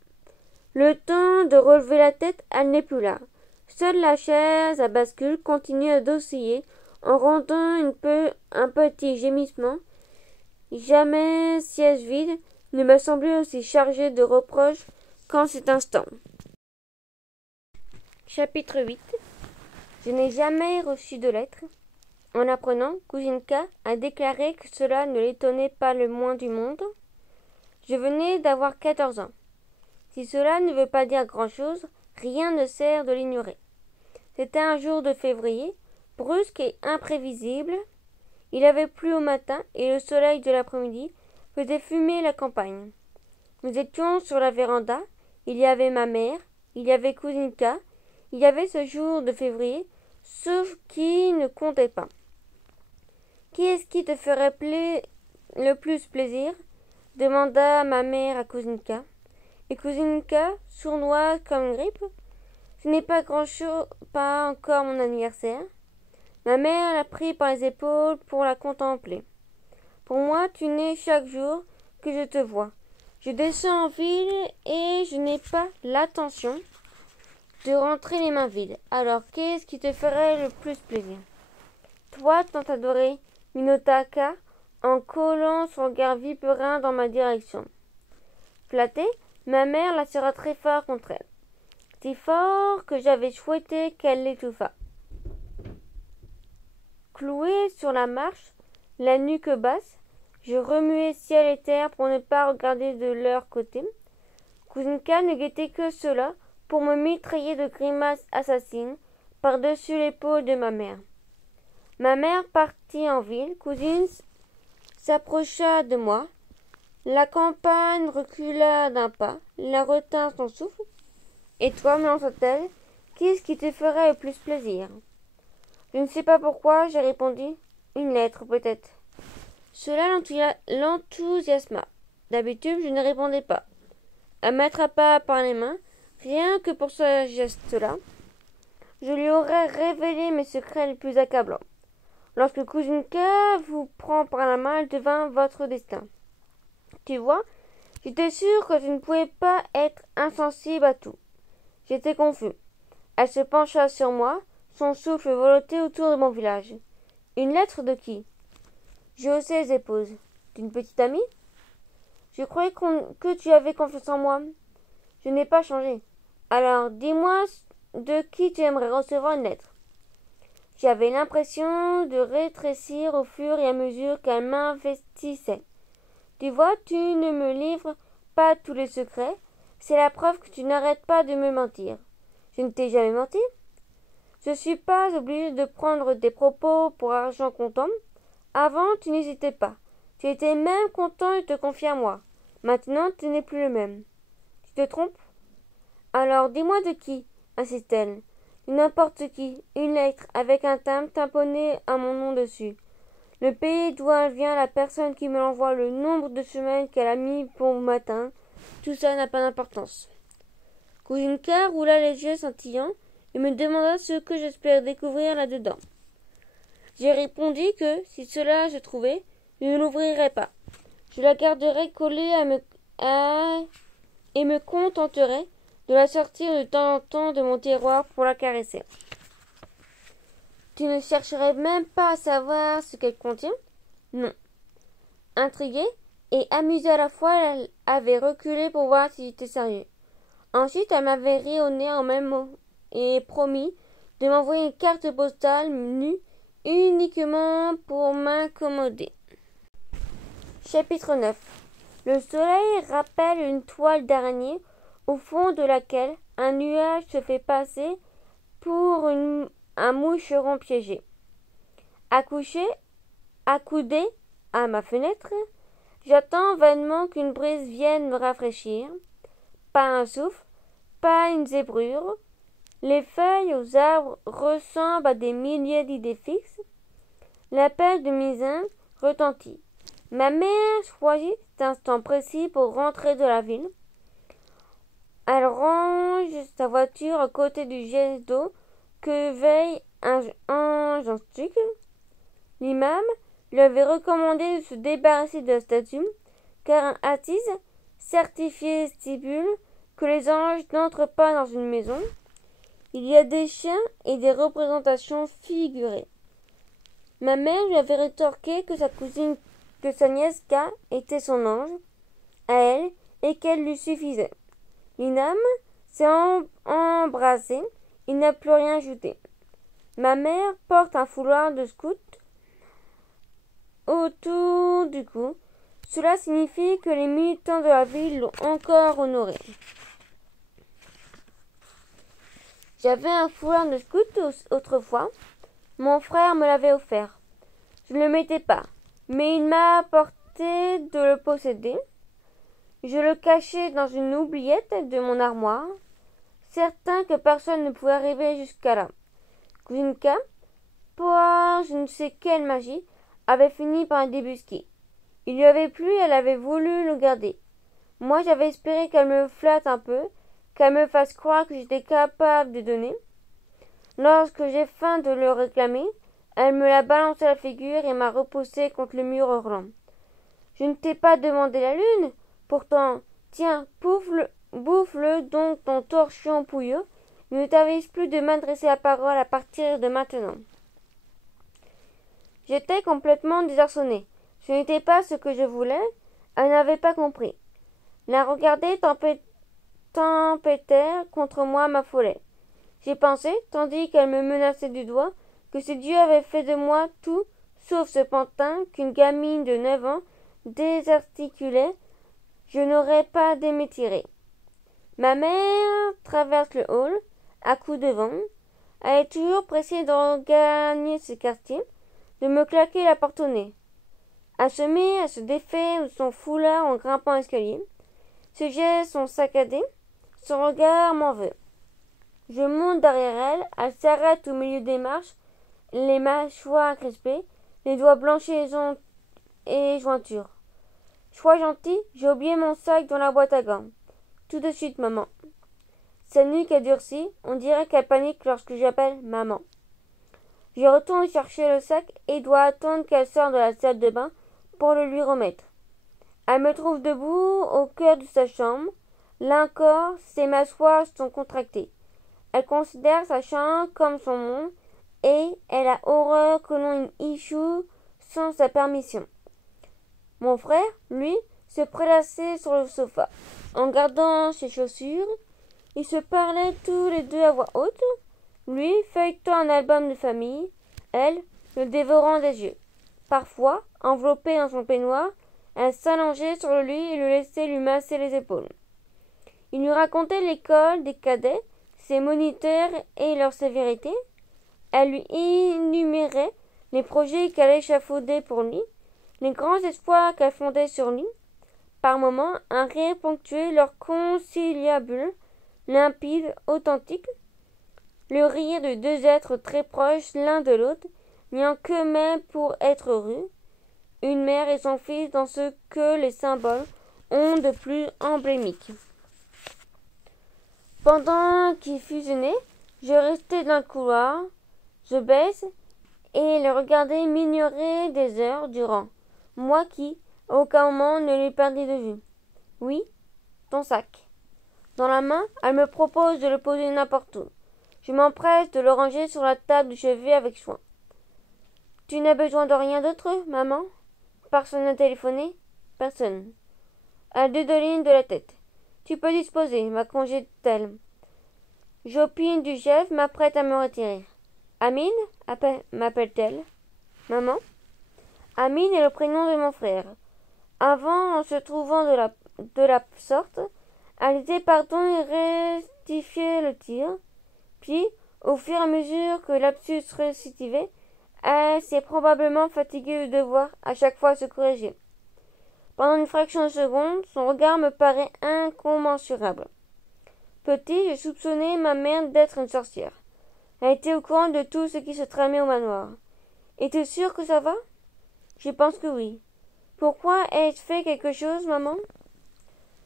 Le temps de relever la tête, elle n'est plus là. Seule la chaise à bascule continue d'osciller en rendant un petit gémissement. Jamais siège vide ne m'a semblé aussi chargé de reproches qu'en cet instant. Chapitre 8. Je n'ai jamais reçu de lettre. En apprenant, Kouzinka a déclaré que cela ne l'étonnait pas le moins du monde. Je venais d'avoir 14 ans. Si cela ne veut pas dire grand-chose, rien ne sert de l'ignorer. C'était un jour de février, brusque et imprévisible. Il avait plu au matin et le soleil de l'après-midi faisait fumer la campagne. Nous étions sur la véranda, il y avait ma mère, il y avait Kouzinka, il y avait ce jour de février, sauf qui ne comptait pas. Qui est-ce qui te ferait le plus plaisir? Demanda ma mère à Kouzinka. Et Kouzinka, sournoise comme une grippe. Ce n'est pas grand-chose, pas encore mon anniversaire. Ma mère l'a pris par les épaules pour la contempler. Pour moi, tu nais chaque jour que je te vois. Je descends en ville et je n'ai pas l'attention de rentrer les mains vides. Alors, qu'est-ce qui te ferait le plus plaisir? Toi, tant adoré, Minotaka, en collant son regard viperin dans ma direction. Flattée, ma mère la serra très fort contre elle. Si fort que j'avais souhaité qu'elle l'étouffât. Clouée sur la marche, la nuque basse, je remuais ciel et terre pour ne pas regarder de leur côté. Kouzinka ne guettait que cela pour me mitrailler de grimaces assassines par-dessus l'épaule de ma mère. Ma mère partit en ville. Cousine s'approcha de moi. La campagne recula d'un pas, la retint son souffle. Et toi, me lança-t-elle, qu'est-ce qui te ferait le plus plaisir? Je ne sais pas pourquoi, j'ai répondu. Une lettre, peut-être. Cela l'enthousiasma. D'habitude, je ne répondais pas. Elle m'attrapa par les mains, rien que pour ce geste-là. Je lui aurais révélé mes secrets les plus accablants. Lorsque Kuzinka vous prend par la main, elle devint votre destin. Tu vois, j'étais sûre que tu ne pouvais pas être insensible à tout. J'étais confus. Elle se pencha sur moi, son souffle volottait autour de mon village. Une lettre de qui? J'ai haussé les épaules. D'une petite amie? Je croyais que tu avais confiance en moi. Je n'ai pas changé. Alors, dis-moi de qui tu aimerais recevoir une lettre. J'avais l'impression de rétrécir au fur et à mesure qu'elle m'investissait. Tu vois, tu ne me livres pas tous les secrets. C'est la preuve que tu n'arrêtes pas de me mentir. Je ne t'ai jamais menti. Je ne suis pas obligée de prendre tes propos pour argent comptant. Avant, tu n'hésitais pas. Tu étais même content de te confier à moi. Maintenant, tu n'es plus le même. Tu te trompes? Alors, dis-moi de qui, insiste-t-elle. De n'importe qui, une lettre avec un timbre tamponné à mon nom dessus. Le pays d'où elle vient, la personne qui me l'envoie, le nombre de semaines qu'elle a mis pour matin, tout ça n'a pas d'importance. Kuzinka roula les yeux scintillants et me demanda ce que j'espérais découvrir là-dedans. J'ai répondu que, si cela se trouvait, je ne l'ouvrirais pas. Je la garderais collée et me contenterais de la sortir de temps en temps de mon tiroir pour la caresser. Tu ne chercherais même pas à savoir ce qu'elle contient? Non. Intriguée et amusée à la fois, elle avait reculé pour voir si j'étais sérieux. Ensuite, elle m'avait ri au nez en même mot et promis de m'envoyer une carte postale nue uniquement pour m'accommoder. Chapitre 9. Le soleil rappelle une toile d'araignée au fond de laquelle un nuage se fait passer pour un moucheron piégé. Accoudé à ma fenêtre, j'attends vainement qu'une brise vienne me rafraîchir. Pas un souffle, pas une zébrure. Les feuilles aux arbres ressemblent à des milliers d'idées fixes. L'appel de Misin retentit. Ma mère choisit cet instant précis pour rentrer de la ville. Elle range sa voiture à côté du jet d'eau que veille un genstuc. L'imam lui avait recommandé de se débarrasser de la statue, car un hadith certifié stipule que les anges n'entrent pas dans une maison. Il y a des chiens et des représentations figurées. Ma mère lui avait rétorqué que sa nièce K était son ange, à elle, et qu'elle lui suffisait. L'imam s'est embrassé, il n'a plus rien ajouté. Ma mère porte un foulard de scout autour du cou. Cela signifie que les militants de la ville l'ont encore honorée. J'avais un foulard de scout autrefois. Mon frère me l'avait offert. Je ne le mettais pas, mais il m'a apporté de le posséder. Je le cachais dans une oubliette de mon armoire, certain que personne ne pouvait arriver jusqu'à là. Kuzinka, par je ne sais quelle magie, avait fini par le débusquer. Il lui avait plu et elle avait voulu le garder. Moi, j'avais espéré qu'elle me flatte un peu, qu'elle me fasse croire que j'étais capable de donner. Lorsque j'ai faim de le réclamer, elle me l'a balancé à la figure et m'a repoussé contre le mur hurlant. Je ne t'ai pas demandé la lune. Pourtant, tiens, bouffe-le donc ton torchon pouilleux. Il ne t'avise plus de m'adresser la parole à partir de maintenant. J'étais complètement désarçonnée. Ce n'était pas ce que je voulais. Elle n'avait pas compris. La regarder tempêter contre moi m'affolait. J'ai pensé, tandis qu'elle me menaçait du doigt, que si Dieu avait fait de moi tout, sauf ce pantin qu'une gamine de 9 ans désarticulait, je n'aurais pas démétiré. Ma mère traverse le hall, à coups de vent. Elle est toujours pressée de gagner ce quartier, de me claquer la porte au nez. Assommée, elle se défait son foulard en grimpant l'escalier, se jette son sac à dos, son regard m'en veut. Je monte derrière elle s'arrête au milieu des marches, les mâchoires crispées, les doigts blanchis et jointures. Sois gentil, j'ai oublié mon sac dans la boîte à gants. Tout de suite, maman. Sa nuque a durci, on dirait qu'elle panique lorsque j'appelle maman. Je retourne chercher le sac et dois attendre qu'elle sorte de la salle de bain pour le lui remettre. Elle me trouve debout au cœur de sa chambre. Là encore, ses mâchoires sont contractées. Elle considère sa chambre comme son monde et elle a horreur que l'on y échoue sans sa permission. Mon frère, lui, se prélassait sur le sofa. En gardant ses chaussures, ils se parlaient tous les deux à voix haute, lui feuilletant un album de famille, elle le dévorant des yeux. Parfois, enveloppée dans son peignoir, elle s'allongeait sur le lit et le laissait lui masser les épaules. Il lui racontait l'école des cadets, ses moniteurs et leur sévérité. Elle lui énumérait les projets qu'elle échafaudait pour lui, les grands espoirs qu'elle fondait sur lui. Par moments, un rire ponctuait leur conciliabule, limpide, authentique, le rire de deux êtres très proches l'un de l'autre, n'ayant qu'eux-mêmes pour être heureux, une mère et son fils dans ce que les symboles ont de plus emblémique. Pendant qu'il fusionnait, je restais dans le couloir, je baisse et le regardais m'ignorer des heures durant, moi qui, à aucun moment, ne lui perdis de vue. Oui, ton sac. Dans la main, elle me propose de le poser n'importe où. Je m'empresse de le ranger sur la table du chevet avec soin. Tu n'as besoin de rien d'autre, maman? Personne n'a téléphoné? Personne. Elle dédoline de la tête. Tu peux disposer, ma congé-t-elle. J'opine du chef, m'apprête à me retirer. Amine? M'appelle-t-elle. Maman? Amine est le prénom de mon frère. Avant, en se trouvant de la sorte, elle disait pardon et rectifiait le tir. Puis, au fur et à mesure que l'absus récidivait, elle s'est probablement fatiguée de devoir à chaque fois se corriger. Pendant une fraction de seconde, son regard me paraît incommensurable. Petit, je soupçonnais ma mère d'être une sorcière. Elle était au courant de tout ce qui se tramait au manoir. Es-tu sûre que ça va? Je pense que oui. Pourquoi ai-je fait quelque chose, maman?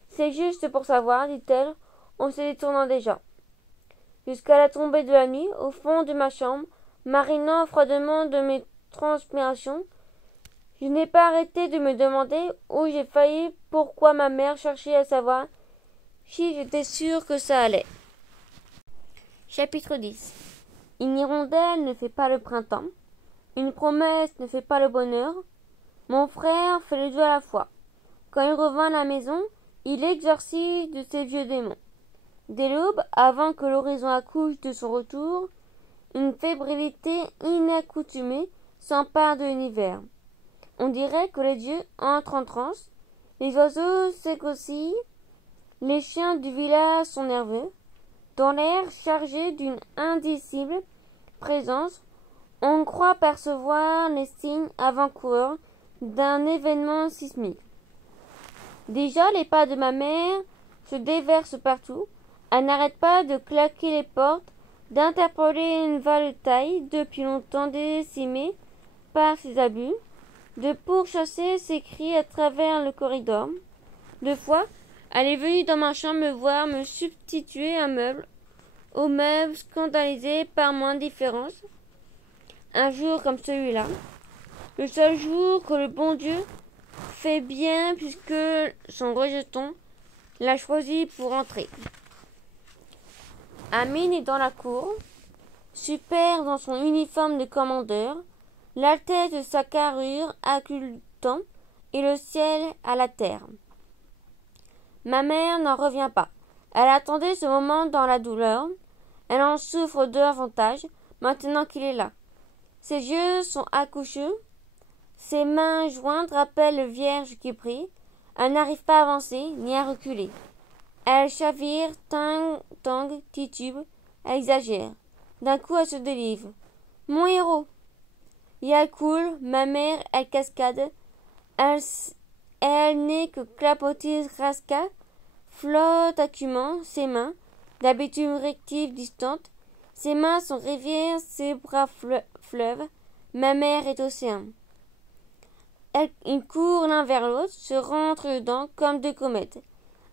C'est juste pour savoir, dit-elle, en se détournant déjà. Jusqu'à la tombée de la nuit, au fond de ma chambre, marinant froidement de mes transpirations, je n'ai pas arrêté de me demander où j'ai failli, pourquoi ma mère cherchait à savoir si j'étais sûre que ça allait. Chapitre 10. Une hirondelle ne fait pas le printemps. Une promesse ne fait pas le bonheur. Mon frère fait les deux à la fois. Quand il revint à la maison, il exorcise de ses vieux démons. Dès l'aube, avant que l'horizon accouche de son retour, une fébrilité inaccoutumée s'empare de l'univers. On dirait que les dieux entrent en transe, les oiseaux s'écosillent, les chiens du village sont nerveux. Dans l'air chargé d'une indicible présence, on croit percevoir les signes avant-coureurs d'un événement sismique. Déjà, les pas de ma mère se déversent partout. Elle n'arrête pas de claquer les portes, d'interpeller une valetaille depuis longtemps décimée par ses abus, de pourchasser ses cris à travers le corridor. Deux fois, elle est venue dans ma chambre me voir me substituer un meuble, au meuble scandalisé par mon indifférence. Un jour comme celui-là, le seul jour que le bon Dieu fait bien puisque son rejeton l'a choisi pour entrer. Amine est dans la cour, super dans son uniforme de commandeur, l'altesse de sa carrure occultant et le ciel à la terre. Ma mère n'en revient pas. Elle attendait ce moment dans la douleur. Elle en souffre davantage maintenant qu'il est là. Ses yeux sont accouchés, ses mains jointes rappellent le vierge qui prie. Elle n'arrive pas à avancer ni à reculer. Elle chavire, tangue, titube, elle exagère. D'un coup, elle se délivre. Mon héros! Et elle coule, ma mère, elle cascade. Elle, elle n'est que clapotis rasca, flotte acument, ses mains, d'habitude réactives, distantes. Ses mains sont rivières, ses bras fleuves. Ma mère est océan. Ils courent l'un vers l'autre, se rentrent dedans comme deux comètes,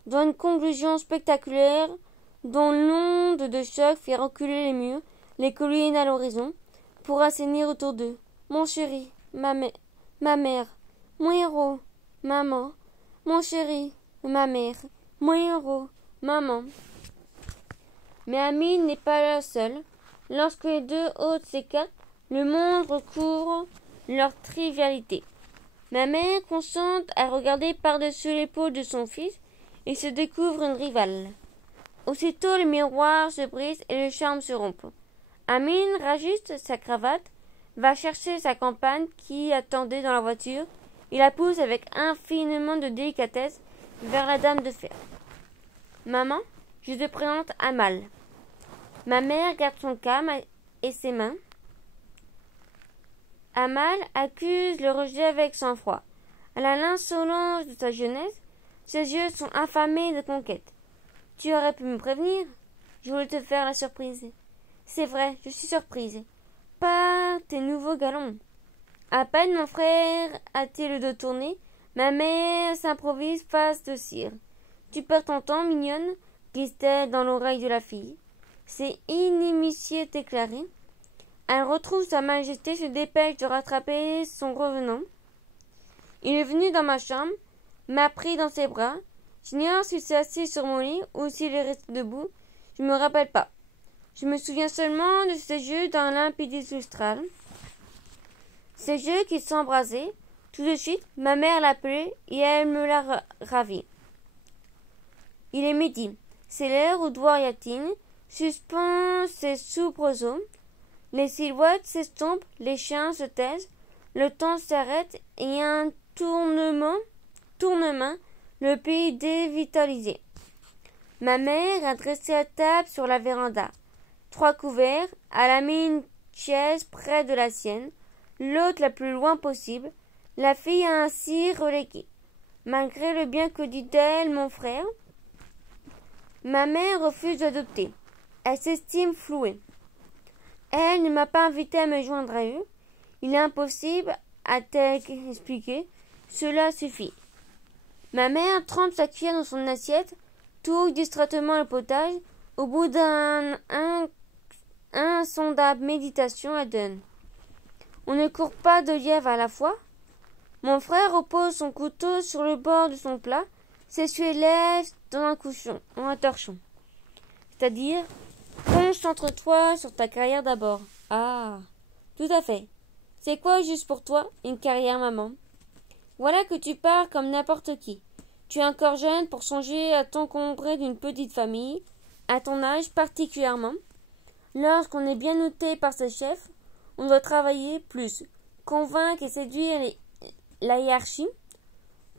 dans une conclusion spectaculaire dont l'onde de choc fait reculer les murs, les collines à l'horizon, pour assainir autour d'eux. Mon chéri, ma mère, mon héros, maman, mon chéri, ma mère, mon héros, maman. Mais Amine n'est pas la seule. Lorsque les deux hôtes s'écartent, le monde recouvre leur trivialité. Ma mère consente à regarder par-dessus l'épaule de son fils et se découvre une rivale. Aussitôt le miroir se brise et le charme se rompt. Amine rajuste sa cravate, va chercher sa compagne qui attendait dans la voiture et la pousse avec infiniment de délicatesse vers la dame de fer. Maman, je te présente Amal. Ma mère garde son calme et ses mains. Amal accuse le rejet avec sang-froid. Elle a l'insolence de sa jeunesse. Ses yeux sont affamés de conquête. Tu aurais pu me prévenir. Je voulais te faire la surprise. C'est vrai, je suis surprise. Par tes nouveaux galons. À peine mon frère a-t-il le dos tourné, ma mère s'improvise face de cire. Tu perds ton temps, mignonne, glisse-t-elle dans l'oreille de la fille. C'est inimitié déclaré. Elle retrouve sa majesté, se dépêche de rattraper son revenant. Il est venu dans ma chambre, m'a pris dans ses bras. J'ignore s'il s'est assis sur mon lit ou s'il est resté debout. Je ne me rappelle pas. Je me souviens seulement de ses yeux dans limpidité lustrale. Ses yeux qui s'embrasaient. Tout de suite, ma mère l'appelait et elle me l'a ravi. Il est midi. C'est l'heure où Doriatine suspend ses soubresauts. Les silhouettes s'estompent, les chiens se taisent, le temps s'arrête et un tournement, le pays dévitalisé. Ma mère a dressé la table sur la véranda. 3 couverts, elle a mis une chaise près de la sienne, l'autre la plus loin possible. La fille a ainsi relégué. Malgré le bien que dit d'elle mon frère, ma mère refuse d'adopter. Elle s'estime flouée. Elle ne m'a pas invité à me joindre à eux. Il est impossible, a-t-elle expliqué. Cela suffit. Ma mère trempe sa cuillère dans son assiette, touille distraitement le potage. Au bout d'un insondable méditation, elle donne. On ne court pas 2 lièvres à la fois. Mon frère repose son couteau sur le bord de son plat, s'essuie les lèvres dans un torchon. C'est-à-dire, concentre-toi sur ta carrière d'abord. Ah, tout à fait. C'est quoi juste pour toi une carrière, maman? Voilà que tu pars comme n'importe qui. Tu es encore jeune pour songer à t'encombrer d'une petite famille, à ton âge particulièrement. Lorsqu'on est bien noté par ses chefs, on doit travailler plus, convaincre et séduire la hiérarchie.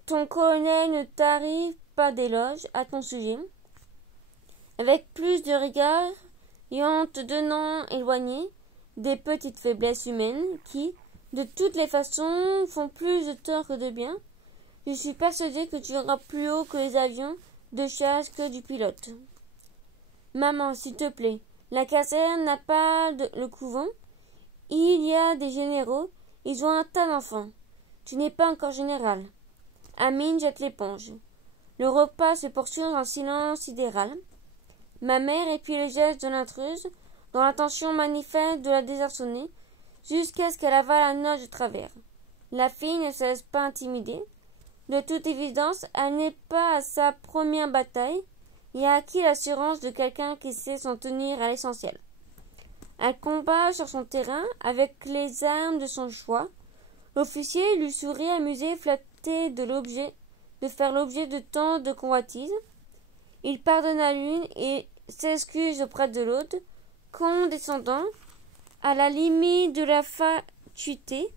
Ton colonel ne t'arrive pas d'éloges à ton sujet. Avec plus de rigueur et en te donnant éloigné des petites faiblesses humaines qui, de toutes les façons, font plus de tort que de bien, je suis persuadée que tu iras plus haut que les avions de chasse que du pilote. Maman, s'il te plaît, la caserne n'a pas le couvent. Il y a des généraux, ils ont un tas d'enfants. Tu n'es pas encore général. Amine jette l'éponge. Le repas se poursuit dans un silence sidéral. Ma mère épie le geste de l'intruse, dans l'intention manifeste de la désarçonner, jusqu'à ce qu'elle avale la noce de travers. La fille ne se laisse pas intimider. De toute évidence, elle n'est pas à sa première bataille et a acquis l'assurance de quelqu'un qui sait s'en tenir à l'essentiel. Elle combat sur son terrain avec les armes de son choix. L'officier lui sourit amusé, flatté de faire l'objet de tant de convoitises. Il pardonne à l'une et s'excuse auprès de l'autre, condescendant, à la limite de la fatuité.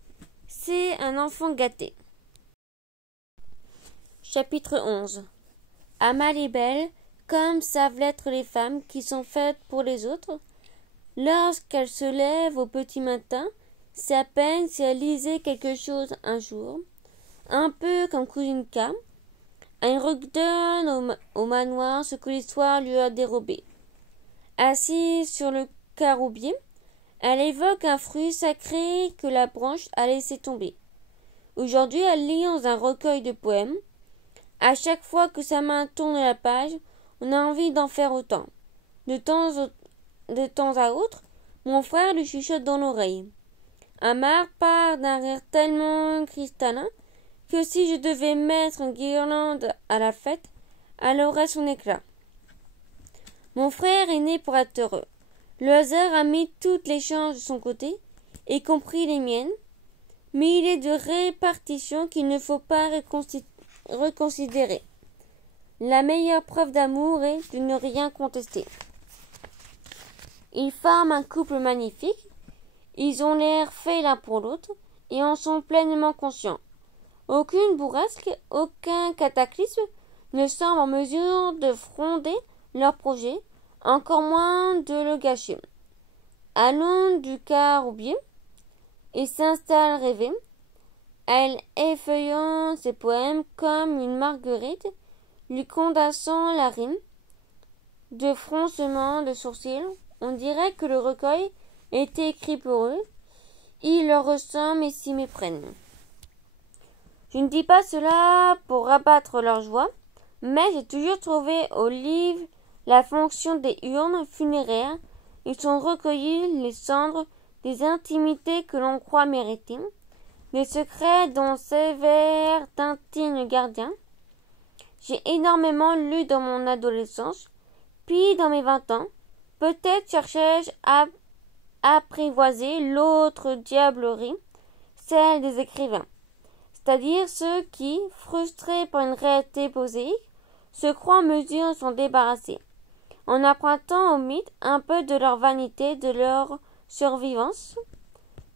C'est un enfant gâté. Chapitre 11. Amal est belle, comme savent l'être les femmes qui sont faites pour les autres. Lorsqu'elle se lève au petit matin, c'est à peine si elle lisait quelque chose un jour. un peu comme Cousine K. Elle redonne au manoir ce que l'histoire lui a dérobé. Assise sur le caroubier, elle évoque un fruit sacré que la branche a laissé tomber. Aujourd'hui, elle lit dans un recueil de poèmes. À chaque fois que sa main tourne la page, on a envie d'en faire autant. De temps à autre, mon frère lui chuchote dans l'oreille. Amar part d'un rire tellement cristallin que si je devais mettre une guirlande à la fête, elle aurait son éclat. Mon frère est né pour être heureux. Le hasard a mis toutes les chances de son côté, y compris les miennes, mais il est de répartition qu'il ne faut pas reconsidérer. La meilleure preuve d'amour est de ne rien contester. Ils forment un couple magnifique, ils ont l'air faits l'un pour l'autre et en sont pleinement conscients. Aucune bourrasque, aucun cataclysme ne semble en mesure de fronder leur projet, encore moins de le gâcher. Allons du caroubier et s'installe rêvée, elle effeuillant ses poèmes comme une marguerite, lui condensant la rime. De froncements de sourcils, on dirait que le recueil était écrit pour eux. Ils leur ressemblent et s'y méprennent. Je ne dis pas cela pour rabattre leur joie, mais j'ai toujours trouvé au livre la fonction des urnes funéraires. Ils sont recueillis les cendres des intimités que l'on croit mériter, des secrets dont s'éveillent d'indignes gardiens. J'ai énormément lu dans mon adolescence, puis dans mes 20 ans. Peut-être cherchais-je à apprivoiser l'autre diablerie, celle des écrivains, c'est-à-dire ceux qui, frustrés par une réalité prosaïque, se croient en mesure de s'en débarrasser, en empruntant au mythe un peu de leur vanité, de leur survivance.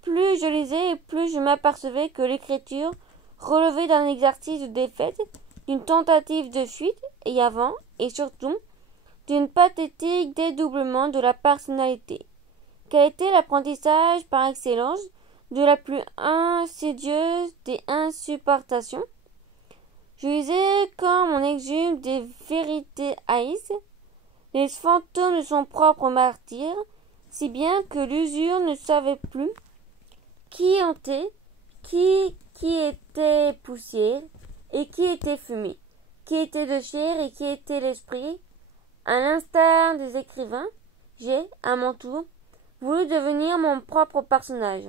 Plus je lisais et plus je m'apercevais que l'écriture relevait d'un exercice de défaite, d'une tentative de fuite, et avant, et surtout, d'une pathétique dédoublement de la personnalité, qu'a été l'apprentissage par excellence de la plus insidieuse des insupportations. Je lisais comme on exhume des vérités haïsses, les fantômes de son propre martyr, si bien que l'usure ne savait plus qui hantait, qui était poussière et qui était fumée, qui était de chair et qui était l'esprit. À l'instar des écrivains, j'ai, à mon tour, voulu devenir mon propre personnage.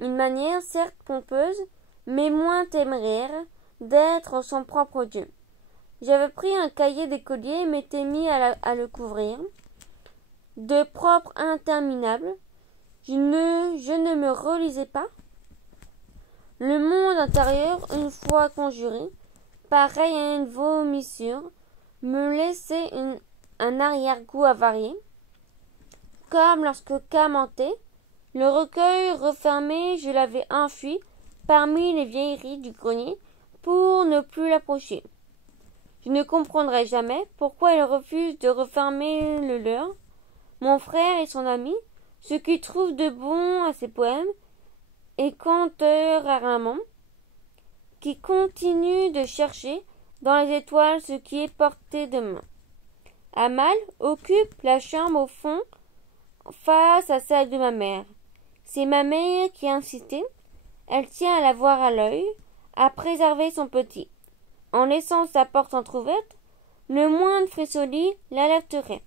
Une manière certes pompeuse, mais moins téméraire, d'être son propre Dieu. J'avais pris un cahier d'écolier et m'étais mis à le couvrir. De propre interminable, je ne me relisais pas. Le monde intérieur, une fois conjuré, pareil à une vomissure, me laissait un arrière-goût avarié. Comme lorsque K mentait, le recueil refermé, je l'avais enfui parmi les vieilleries du grenier pour ne plus l'approcher. Je ne comprendrai jamais pourquoi il refuse de refermer le leur, mon frère et son ami, ce qu'ils trouvent de bon à ses poèmes, et conteur rarement, qui continue de chercher dans les étoiles ce qui est porté de main. Amal occupe la chambre au fond, face à celle de ma mère. C'est ma mère qui a insisté. Elle tient à la voir à l'œil, à préserver son petit. En laissant sa porte entr'ouverte, le moindre frissoli l'alerterait.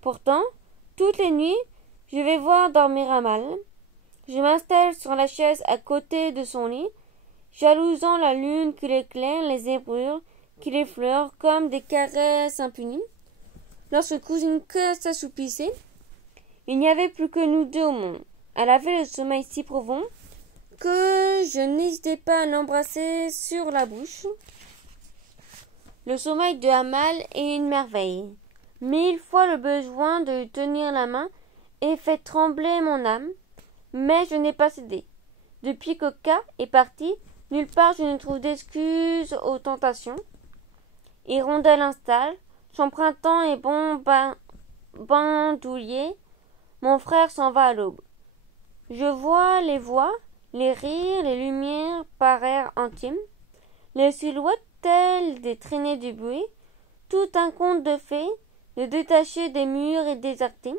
Pourtant, toutes les nuits, je vais voir dormir Amal. Je m'installe sur la chaise à côté de son lit, jalousant la lune qui l'éclaire, les zébrures qui l'effleurent comme des caresses impunies. Lorsque cousine Que s'assoupissait, il n'y avait plus que nous deux au monde. Elle avait le sommeil si profond que je n'hésitais pas à l'embrasser sur la bouche. Le sommeil de Amal est une merveille. 1000 fois le besoin de lui tenir la main ait fait trembler mon âme, mais je n'ai pas cédé. Depuis que K est parti, nulle part je ne trouve d'excuses aux tentations. Hirondelle installe, son printemps est bon bandoulier, mon frère s'en va à l'aube. Je vois, les rires, les lumières par air intime. les silhouettes telles des traînées du buis, tout un conte de fées, de détaché des murs et désertés,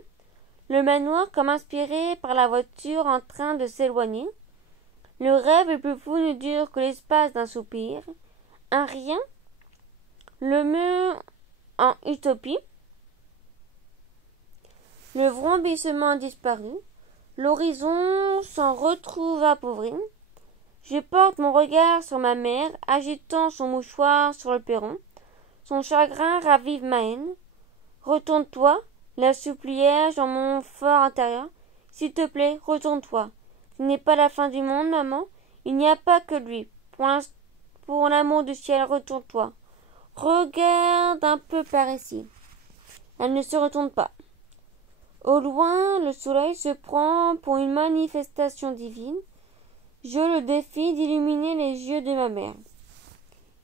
le manoir comme inspiré par la voiture en train de s'éloigner, le rêve le plus fou ne dure que l'espace d'un soupir, un rien, le mur en utopie, le vrombissement disparu, l'horizon s'en retrouve appauvri. Je porte mon regard sur ma mère, agitant son mouchoir sur le perron. Son chagrin ravive ma haine. Retourne-toi, la suppliai-je dans mon fort intérieur. S'il te plaît, retourne-toi. Ce n'est pas la fin du monde, maman. Il n'y a pas que lui. Pour l'amour du ciel, retourne-toi. Regarde un peu par ici. Elle ne se retourne pas. Au loin, le soleil se prend pour une manifestation divine. Je le défie d'illuminer les yeux de ma mère.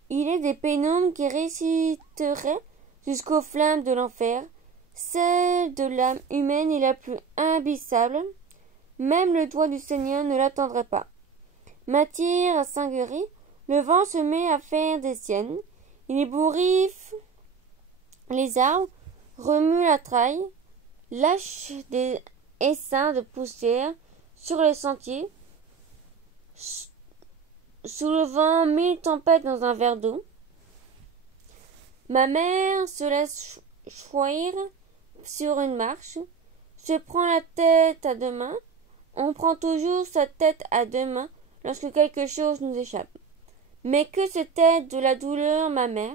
Il est des pénombres qui réciteraient jusqu'aux flammes de l'enfer, celle de l'âme humaine est la plus imbissable. Même le doigt du Seigneur ne l'atteindrait pas. M'attire à Saint-Guéry, le vent se met à faire des siennes. Il ébouriffe les arbres, remue la traille, lâche des essaims de poussière sur les sentiers, soulevant 1000 tempêtes dans un verre d'eau. Ma mère se laisse choir sur une marche, se prend la tête à deux mains. On prend toujours sa tête à deux mains lorsque quelque chose nous échappe. Mais que c'était de la douleur, ma mère,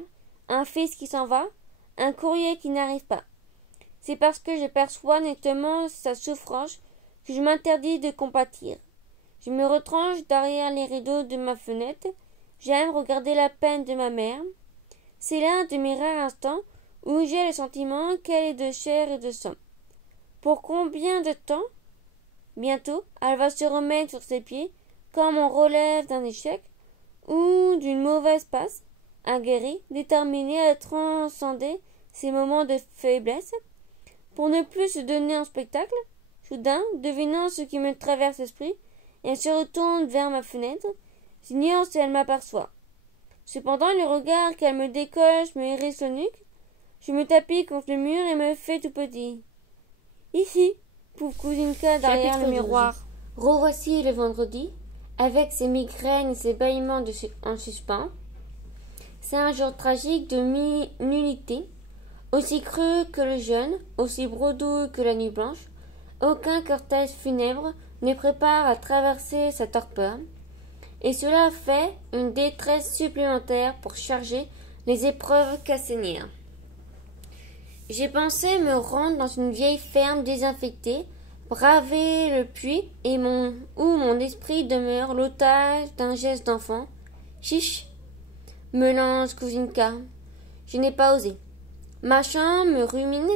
un fils qui s'en va, un courrier qui n'arrive pas. C'est parce que je perçois nettement sa souffrance que je m'interdis de compatir. Je me retranche derrière les rideaux de ma fenêtre. J'aime regarder la peine de ma mère. C'est l'un de mes rares instants où j'ai le sentiment qu'elle est de chair et de sang. Pour combien de temps? Bientôt, elle va se remettre sur ses pieds, comme on relève d'un échec ou d'une mauvaise passe, aguerrie, déterminée à transcender ces moments de faiblesse, pour ne plus se donner en spectacle. Soudain, devinant ce qui me traverse l'esprit, elle se retourne vers ma fenêtre. J'ignore si elle m'aperçoit. Cependant, le regard qu'elle me décoche me hérisse le nuque. Je me tapis contre le mur et me fais tout petit. Ici, pauvre Kouzinka derrière le miroir. Revoici le vendredi, avec ses migraines et ses bâillements en suspens. C'est un jour tragique de nullité, aussi creux que le jeûne, aussi bredouille que la nuit blanche. Aucun cortège funèbre ne prépare à traverser sa torpeur, et cela fait une détresse supplémentaire pour charger les épreuves qu'assainir. J'ai pensé me rendre dans une vieille ferme désinfectée, braver le puits où mon esprit demeure l'otage d'un geste d'enfant. Chiche, me lance Kouzinka. Je n'ai pas osé. Ma chambre me rumine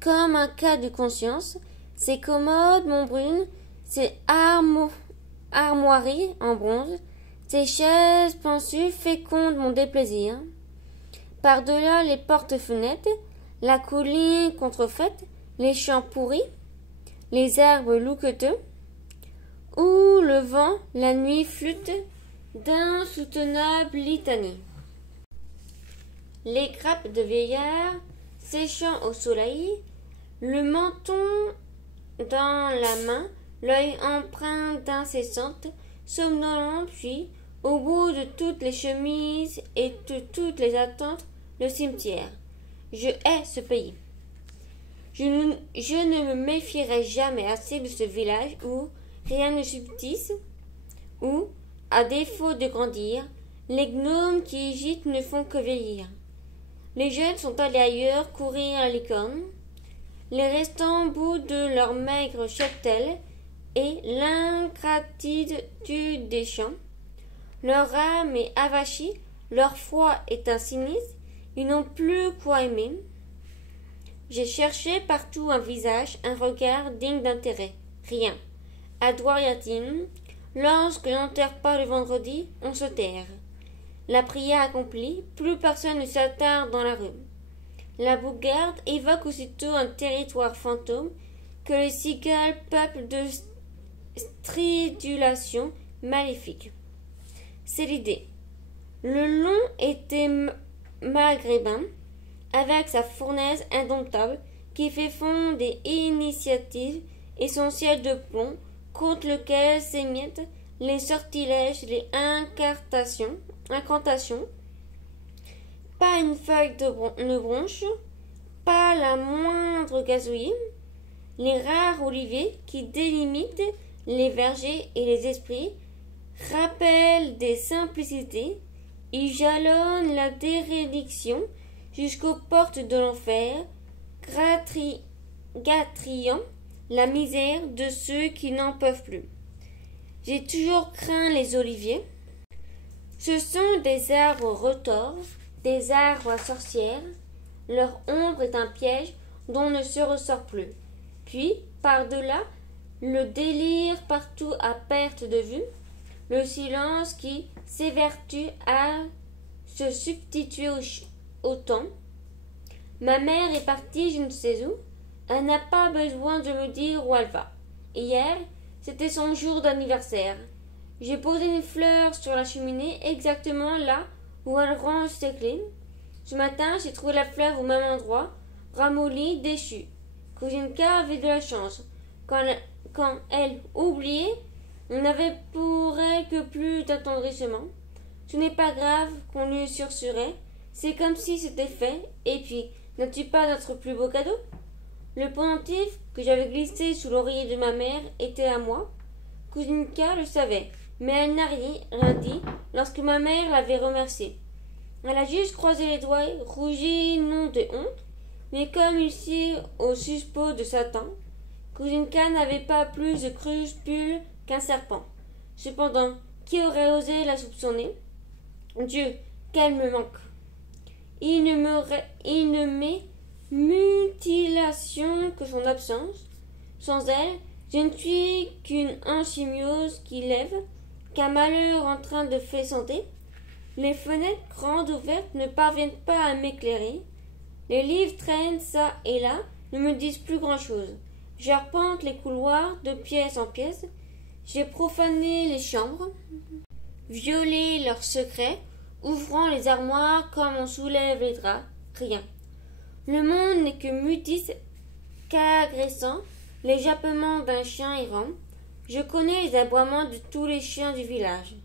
comme un cas de conscience. Ses commodes m'embrunent, ses armoiries en bronze, ses chaises pensues fécondent mon déplaisir. Par-delà les portes-fenêtres, la colline contrefaite, les champs pourris, les arbres louqueteux, où le vent, la nuit, flûte d'insoutenables litanies. Les grappes de vieillards séchant au soleil, le menton dans la main, l'œil empreint d'incessantes, somnolent, puis, au bout de toutes les chemises et de toutes les attentes, le cimetière. Je hais ce pays. Je ne me méfierai jamais assez de ce village où rien ne subsiste, où, à défaut de grandir, les gnomes qui y gîtent ne font que vieillir. Les jeunes sont allés ailleurs courir à la licorne. Les restants bouts de leur maigre cheptel et l'ingratitude des champs. Leur âme est avachie, leur foi est un sinistre, ils n'ont plus quoi aimer. J'ai cherché partout un visage, un regard digne d'intérêt. Rien. À Douariatine, lorsque n'enterre pas le vendredi, on se terre. La prière accomplie, plus personne ne s'attarde dans la rue. La Bougarde évoque aussitôt un territoire fantôme que les cigales peuplent de stridulations maléfiques. C'est l'idée. Le long était maghrébin, avec sa fournaise indomptable qui fait fondre des initiatives essentielles de plomb contre lequel s'émiettent les sortilèges, les incantations. Pas une feuille de bronche, pas la moindre gazouille. Les rares oliviers qui délimitent les vergers et les esprits rappellent des simplicités. Ils jalonnent la dérédiction jusqu'aux portes de l'enfer, gâtriant la misère de ceux qui n'en peuvent plus. J'ai toujours craint les oliviers. Ce sont des arbres retors, des arbres à sorcières. Leur ombre est un piège dont on ne se ressort plus. Puis, par-delà, le délire partout à perte de vue, le silence qui s'évertue à se substituer au temps. Ma mère est partie je ne sais où. Elle n'a pas besoin de me dire où elle va. Hier, c'était son jour d'anniversaire. J'ai posé une fleur sur la cheminée exactement là où elle range ses clés. Ce matin, j'ai trouvé la fleur au même endroit, ramollie, déchue. Cousinka avait de la chance. Quand elle oubliait, on n'avait pour elle que plus d'attendrissement. Ce n'est pas grave qu'on lui sursurait. C'est comme si c'était fait. Et puis, n'as-tu pas notre plus beau cadeau? Le pendentif que j'avais glissé sous l'oreiller de ma mère était à moi. Cousinka le savait, mais elle n'a rien dit lorsque ma mère l'avait remerciée. Elle a juste croisé les doigts, rougi non de honte, mais comme ici au suspo de Satan, Cousinka n'avait pas plus de scrupules qu'un serpent. Cependant, qui aurait osé la soupçonner? Dieu, qu'elle me manque! Il ne m'est mutilation que son absence. Sans elle, je ne suis qu'une enchimiose qui lève, qu'un malheur en train de santé. Les fenêtres grandes ouvertes ne parviennent pas à m'éclairer. Les livres traînent ça et là, ne me disent plus grand-chose. J'arpente les couloirs de pièce en pièce. J'ai profané les chambres, violé leurs secrets, ouvrant les armoires comme on soulève les draps. Rien. Le monde n'est que mutisme qu'agressant les jappements d'un chien errant. Je connais les aboiements de tous les chiens du village.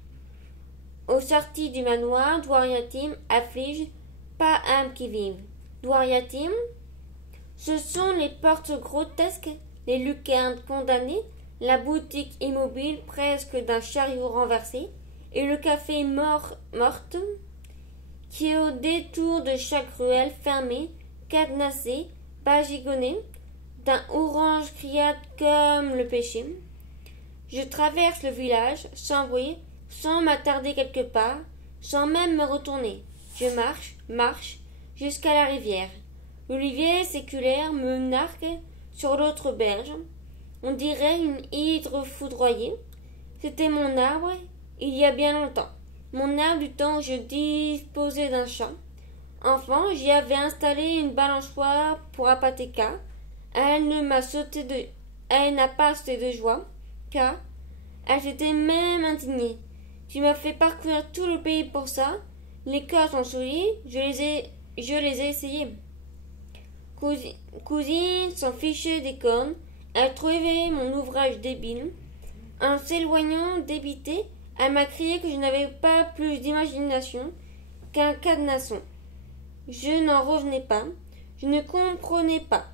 Aux sorties du manoir, Douariatim afflige, pas âme qui vive. Douariatim, ce sont les portes grotesques, les lucarnes condamnées, la boutique immobile presque d'un chariot renversé, et le café morte, qui au détour de chaque ruelle fermée, cadenassée, bajigonnée, d'un orange criade comme le péché. Je traverse le village, sans bruit, sans m'attarder quelque part, sans même me retourner. Je marche, jusqu'à la rivière. L'olivier séculaire me nargue sur l'autre berge. On dirait une hydre foudroyée. C'était mon arbre, il y a bien longtemps. Mon arbre du temps où je disposais d'un champ. Enfant, j'y avais installé une balançoire pour Apatéka. Elle n'a pas sauté de joie, car elle s'était même indignée. Tu m'as fait parcourir tout le pays pour ça. Les cordes sont solides, je les ai essayées. Cousine s'en fichait des cornes. Elle trouvait mon ouvrage débile. En s'éloignant débitée, elle m'a crié que je n'avais pas plus d'imagination qu'un cadenasson. Je n'en revenais pas. Je ne comprenais pas.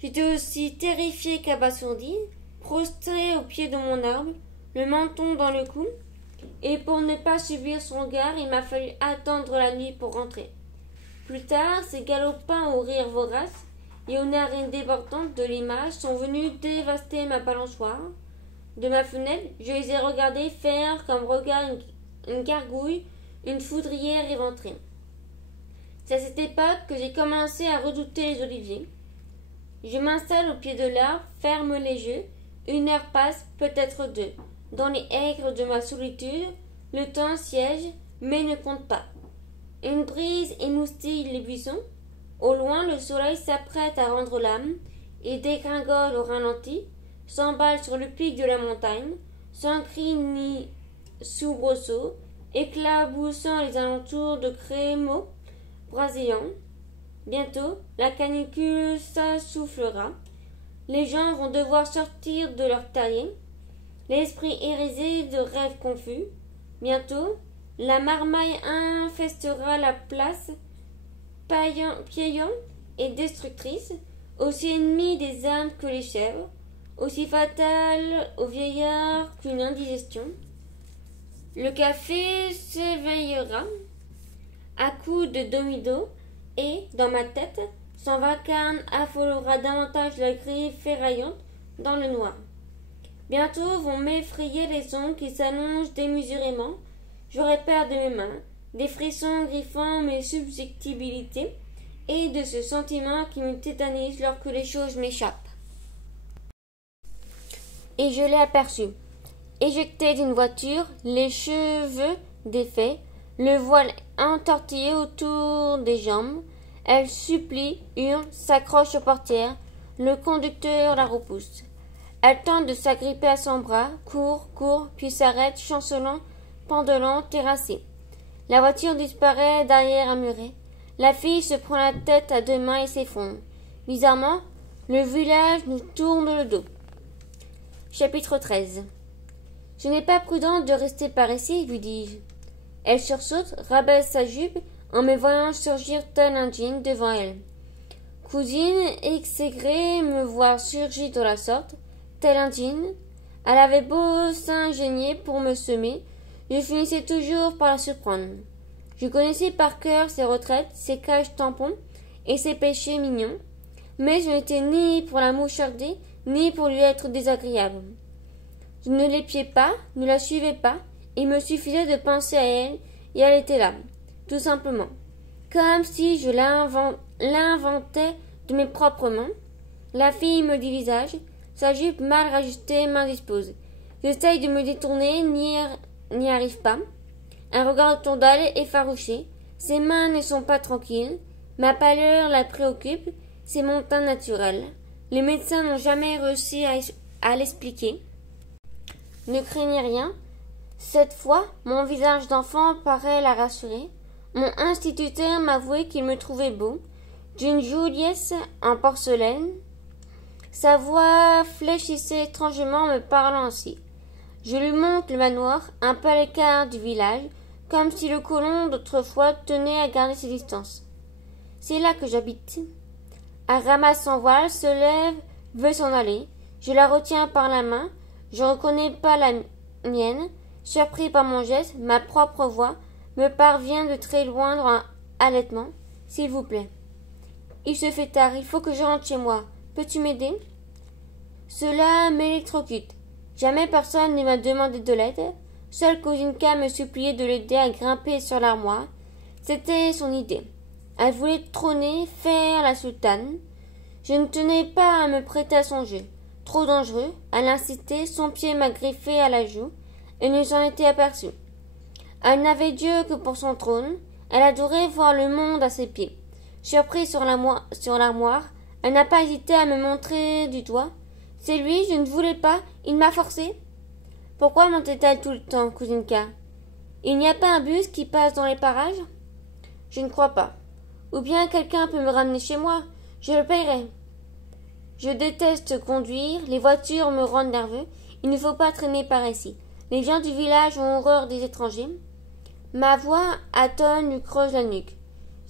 J'étais aussi terrifiée qu'abasourdie, prostrée au pied de mon arbre, le menton dans le cou, et pour ne pas subir son regard, il m'a fallu attendre la nuit pour rentrer. Plus tard, ces galopins au rire vorace et aux narines débordantes de l'image sont venus dévaster ma balançoire. De ma fenêtre, je les ai regardés faire comme regarde une gargouille, une foudrière éventrée. C'est à cette époque que j'ai commencé à redouter les oliviers. Je m'installe au pied de l'arbre, ferme les yeux. 1 heure passe, peut-être 2. Dans les aigres de ma solitude, le temps siège, mais ne compte pas. Une brise émoustille les buissons. Au loin, le soleil s'apprête à rendre l'âme et dégringole au ralenti, s'emballe sur le pic de la montagne, sans cri ni soubresaut, éclaboussant les alentours de crémeaux brasillants. Bientôt, la canicule s'essoufflera. Les gens vont devoir sortir de leur terrier, l'esprit hérissé de rêves confus. Bientôt, la marmaille infestera la place, piaillant et destructrice, aussi ennemie des âmes que les chèvres, aussi fatale aux vieillards qu'une indigestion. Le café s'éveillera à coups de domido et, dans ma tête, son vacarme affolera davantage la grille ferraillante dans le noir. Bientôt vont m'effrayer les ongles qui s'allongent démesurément. J'aurai peur de mes mains, des frissons griffant mes susceptibilités et de ce sentiment qui me tétanise lorsque les choses m'échappent. Et je l'ai aperçu, éjecté d'une voiture, les cheveux défaits, le voile entortillé autour des jambes. Elle supplie, hurle, s'accroche aux portières. Le conducteur la repousse. Elle tente de s'agripper à son bras, court, puis s'arrête, chancelant, pendelant, terrassée. La voiture disparaît derrière un muret. La fille se prend la tête à deux mains et s'effondre. Bizarrement, le village nous tourne le dos. Chapitre 13. Ce n'est pas prudent de rester par ici, lui dis-je. Elle sursaute, rabaisse sa jupe en me voyant surgir tel un djinn devant elle. Cousine exécrée me voir surgir de la sorte, tel un djinn. Elle avait beau s'ingénier pour me semer, je finissais toujours par la surprendre. Je connaissais par cœur ses retraites, ses cages tampons et ses péchés mignons, mais je n'étais ni pour la moucharder, ni pour lui être désagréable. Je ne l'épiais pas, ne la suivais pas, il me suffisait de penser à elle, et elle était là, tout simplement, comme si je l'inventais de mes propres mains. La fille me dit visage, sa jupe mal rajustée m'indispose. J'essaye de me détourner, n'y arrive pas. Un regard autour d'elle effarouché, ses mains ne sont pas tranquilles, ma pâleur la préoccupe, c'est mon teint naturel. Les médecins n'ont jamais réussi à l'expliquer. Ne craignez rien. Cette fois, mon visage d'enfant paraît la rassurer. Mon instituteur m'avouait qu'il me trouvait beau, d'une joliesse en porcelaine. Sa voix fléchissait étrangement en me parlant ainsi. Je lui montre le manoir, un peu à l'écart du village, comme si le colon d'autrefois tenait à garder ses distances. C'est là que j'habite. Elle ramasse son voile, se lève, veut s'en aller. Je la retiens par la main. Je ne reconnais pas la mienne. Surpris par mon geste, ma propre voix me parvient de très loin dans un halètement. S'il vous plaît. Il se fait tard, il faut que je rentre chez moi. Peux-tu m'aider? Cela m'électrocute. Jamais personne ne m'a demandé de l'aide. Seule Kozinka me suppliait de l'aider à grimper sur l'armoire. C'était son idée. Elle voulait trôner, faire la sultane. Je ne tenais pas à me prêter à son jeu. Trop dangereux. Elle insistait, son pied m'a griffé à la joue, et ne s'en était aperçue. Elle n'avait Dieu que pour son trône. Elle adorait voir le monde à ses pieds. Surprise sur l'armoire, elle n'a pas hésité à me montrer du doigt. C'est lui, je ne voulais pas, il m'a forcé. Pourquoi mentait-elle tout le temps, Kozinka? Il n'y a pas un bus qui passe dans les parages? Je ne crois pas. Ou bien quelqu'un peut me ramener chez moi. Je le paierai. Je déteste conduire, les voitures me rendent nerveux. Il ne faut pas traîner par ici. Les gens du village ont horreur des étrangers. Ma voix atone lui creuse la nuque.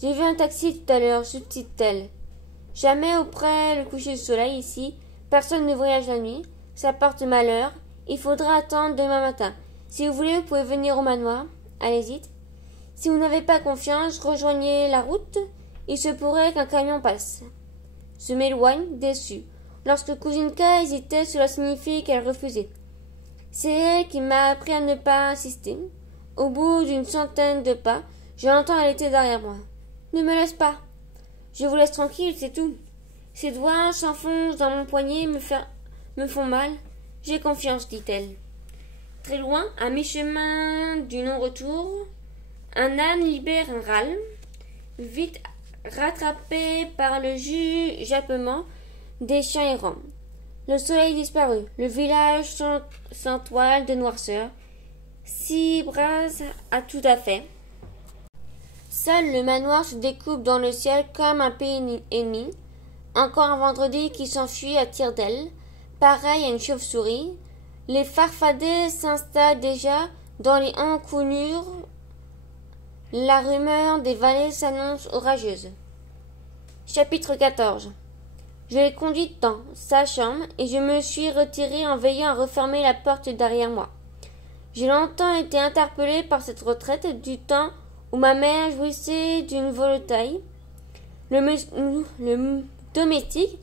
J'ai vu un taxi tout à l'heure, subtile-t-elle. Jamais auprès le coucher du soleil ici. Personne ne voyage la nuit. Ça porte malheur. Il faudra attendre demain matin. Si vous voulez, vous pouvez venir au manoir. Allez-y. Si vous n'avez pas confiance, rejoignez la route. Il se pourrait qu'un camion passe. Je m'éloigne, déçu. Lorsque Kozinka hésitait, cela signifiait qu'elle refusait. C'est elle qui m'a appris à ne pas insister. Au bout d'une centaine de pas, je l'entends, elle était derrière moi. Ne me laisse pas. Je vous laisse tranquille, c'est tout. Ses doigts s'enfoncent dans mon poignet, me font mal. J'ai confiance, dit-elle. Très loin, à mi-chemin du non-retour, un âne libère un râle, vite rattrapé par le jappement des chiens errants. Le soleil disparut, le village s'entoile de noirceur. s'y brasse à tout à fait. Seul le manoir se découpe dans le ciel comme un pays ennemi. Encore un vendredi qui s'enfuit à tire-d'aile, pareil à une chauve-souris. Les farfadets s'installent déjà dans les encoignures. La rumeur des vallées s'annonce orageuse. Chapitre 14. Je l'ai conduite dans sa chambre et je me suis retiré en veillant à refermer la porte derrière moi. J'ai longtemps été interpellé par cette retraite du temps où ma mère jouissait d'une volaille. Le domestique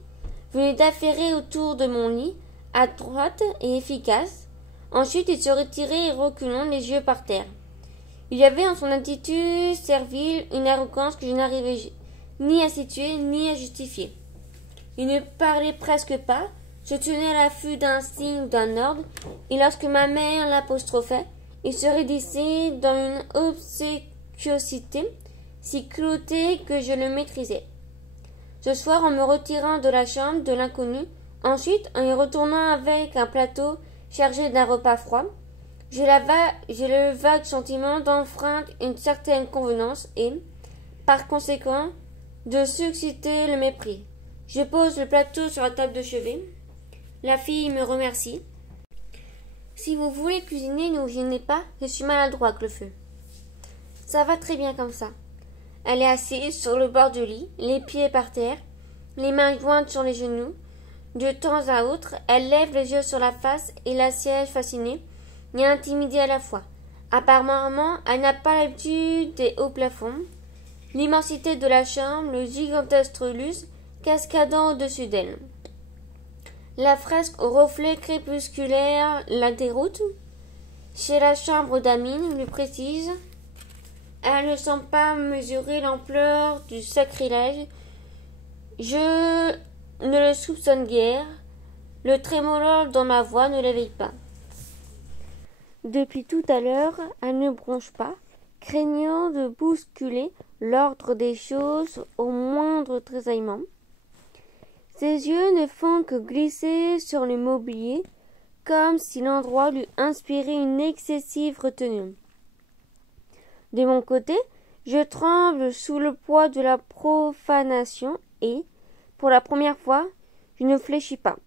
venait d'affairer autour de mon lit, à droite et efficace. Ensuite, il se retirait reculant les yeux par terre. Il y avait en son attitude servile une arrogance que je n'arrivais ni à situer ni à justifier. Il ne parlait presque pas, se tenait à l'affût d'un signe ou d'un ordre, et lorsque ma mère l'apostrophait, il se raidissait dans une obséquiosité si cloutée que je le maîtrisais. Ce soir, en me retirant de la chambre de l'inconnu, ensuite en y retournant avec un plateau chargé d'un repas froid, j'ai le vague sentiment d'enfreindre une certaine convenance et, par conséquent, de susciter le mépris. Je pose le plateau sur la table de chevet. La fille me remercie. Si vous voulez cuisiner, ne vous gênez pas, je suis maladroit avec le feu. Ça va très bien comme ça. Elle est assise sur le bord du lit, les pieds par terre, les mains jointes sur les genoux. De temps à autre, elle lève les yeux sur la face et l'assiège fascinée et intimidée à la fois. Apparemment, elle n'a pas l'habitude des hauts plafonds. L'immensité de la chambre, le gigantesque trelus cascadant au-dessus d'elle. La fresque au reflet crépusculaire la déroute. Chez la chambre d'Amine, plus précise, elle ne semble pas mesurer l'ampleur du sacrilège. Je ne le soupçonne guère. Le trémolo dans ma voix ne l'éveille pas. Depuis tout à l'heure, elle ne bronche pas, craignant de bousculer l'ordre des choses au moindre tressaillement. Ses yeux ne font que glisser sur le mobilier, comme si l'endroit lui inspirait une excessive retenue. De mon côté, je tremble sous le poids de la profanation et, pour la première fois, je ne fléchis pas.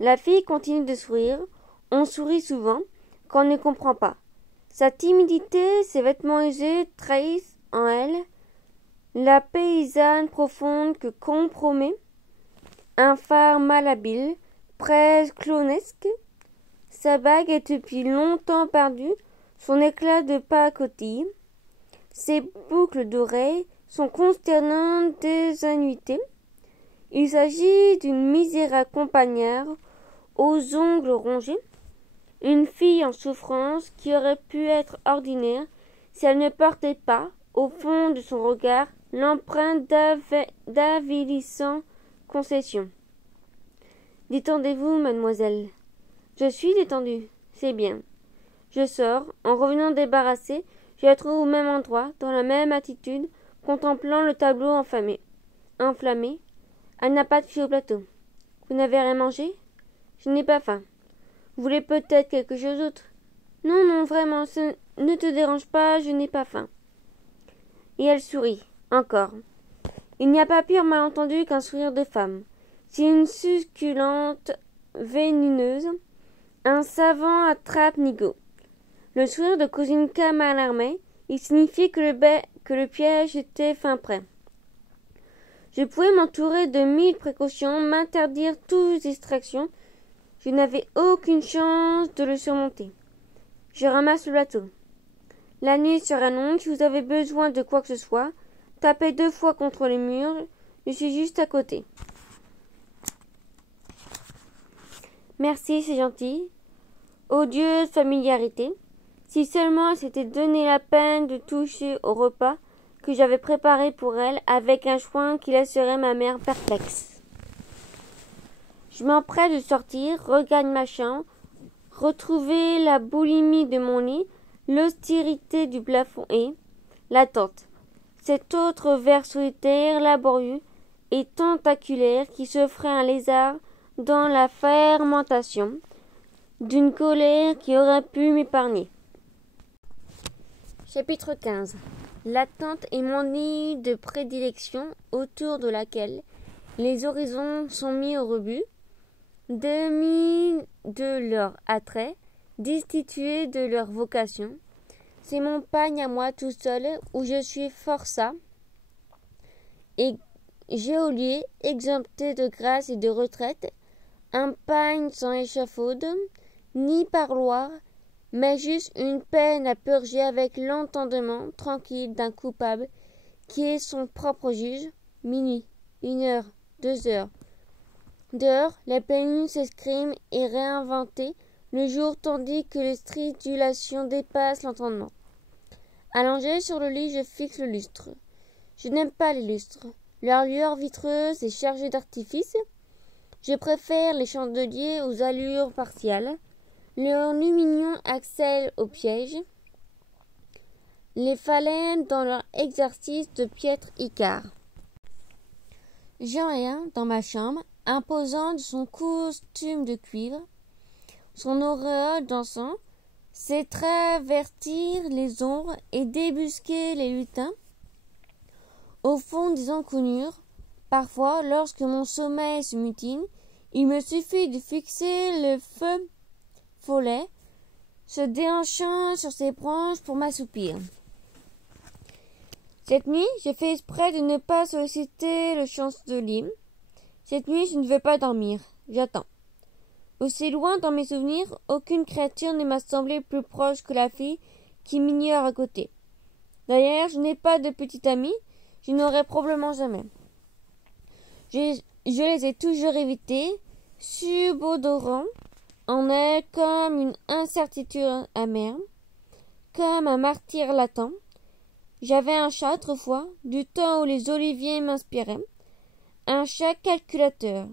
La fille continue de sourire. On sourit souvent quand on ne comprend pas. Sa timidité, ses vêtements usés trahissent en elle la paysanne profonde que compromet un phare malhabile, presque clownesque. Sa bague est depuis longtemps perdue, son éclat de pacotille. Ses boucles d'oreilles sont consternantes désannuités. Il s'agit d'une misérable compagnère aux ongles rongés, une fille en souffrance qui aurait pu être ordinaire si elle ne portait pas, au fond de son regard, l'empreinte d'avilissant concession. Détendez-vous, mademoiselle. Je suis détendue, c'est bien. Je sors. En revenant débarrassée, je la trouve au même endroit, dans la même attitude, contemplant le tableau enflammé. Elle n'a pas de fille au plateau. Vous n'avez rien mangé? Je n'ai pas faim. Vous voulez peut-être quelque chose d'autre? Non, non, vraiment, ne te dérange pas, je n'ai pas faim. Et elle sourit, encore. Il n'y a pas pire malentendu qu'un sourire de femme. C'est une succulente vénéneuse, un savant attrape-nigaud. Le sourire de Kozinka m'alarmait. Il signifiait que le piège était fin prêt. Je pouvais m'entourer de 1000 précautions, m'interdire toute distraction. Je n'avais aucune chance de le surmonter. Je ramasse le plateau. La nuit sera longue. Si vous avez besoin de quoi que ce soit, tapez 2 fois contre les murs. Je suis juste à côté. Merci, c'est gentil. Odieuse familiarité. Si seulement elle s'était donné la peine de toucher au repas que j'avais préparé pour elle avec un soin qui laisserait ma mère perplexe. Je m'empresse de sortir, regagne ma chambre, retrouver la boulimie de mon lit, l'austérité du plafond et l'attente. Cet autre ver solitaire, laborieux et tentaculaire qui s'offrait un lézard dans la fermentation d'une colère qui aurait pu m'épargner. Chapitre 15. L'attente est mon île de prédilection autour de laquelle les horizons sont mis au rebut, démis de leur attrait, destitués de leur vocation. C'est mon pagne à moi tout seul où je suis forçat et geôlier, exempté de grâce et de retraite, un pagne sans échafaude, ni parloir, mais juste une peine à purger avec l'entendement tranquille d'un coupable qui est son propre juge. Minuit, 1 heure, 2 heures. Dehors, la pleine lune s'escrime et réinventée le jour tandis que les stridulations dépassent l'entendement. Allongé sur le lit, je fixe le lustre. Je n'aime pas les lustres. Leur lueur vitreuse est chargée d'artifice. Je préfère les chandeliers aux allures partiales. Leur lumignon accèle au piège. Les phalènes dans leur exercice de piètre Icare. J'en ai un dans ma chambre, imposant de son costume de cuivre, son auréole d'encens, c'est travertir les ombres et débusquer les lutins. Au fond des encoignures, parfois, lorsque mon sommeil se mutine, il me suffit de fixer le feu follet, se déhanchant sur ses branches pour m'assoupir. Cette nuit, j'ai fait exprès de ne pas solliciter le chancelier. Cette nuit, je ne veux pas dormir. J'attends. Aussi loin dans mes souvenirs, aucune créature ne m'a semblé plus proche que la fille qui m'ignore à côté. D'ailleurs, je n'ai pas de petite amie, je n'aurai probablement jamais. Je les ai toujours évitées, subodorant en elles comme une incertitude amère, comme un martyr latent. J'avais un chat autrefois, du temps où les oliviers m'inspiraient, un chat calculateur.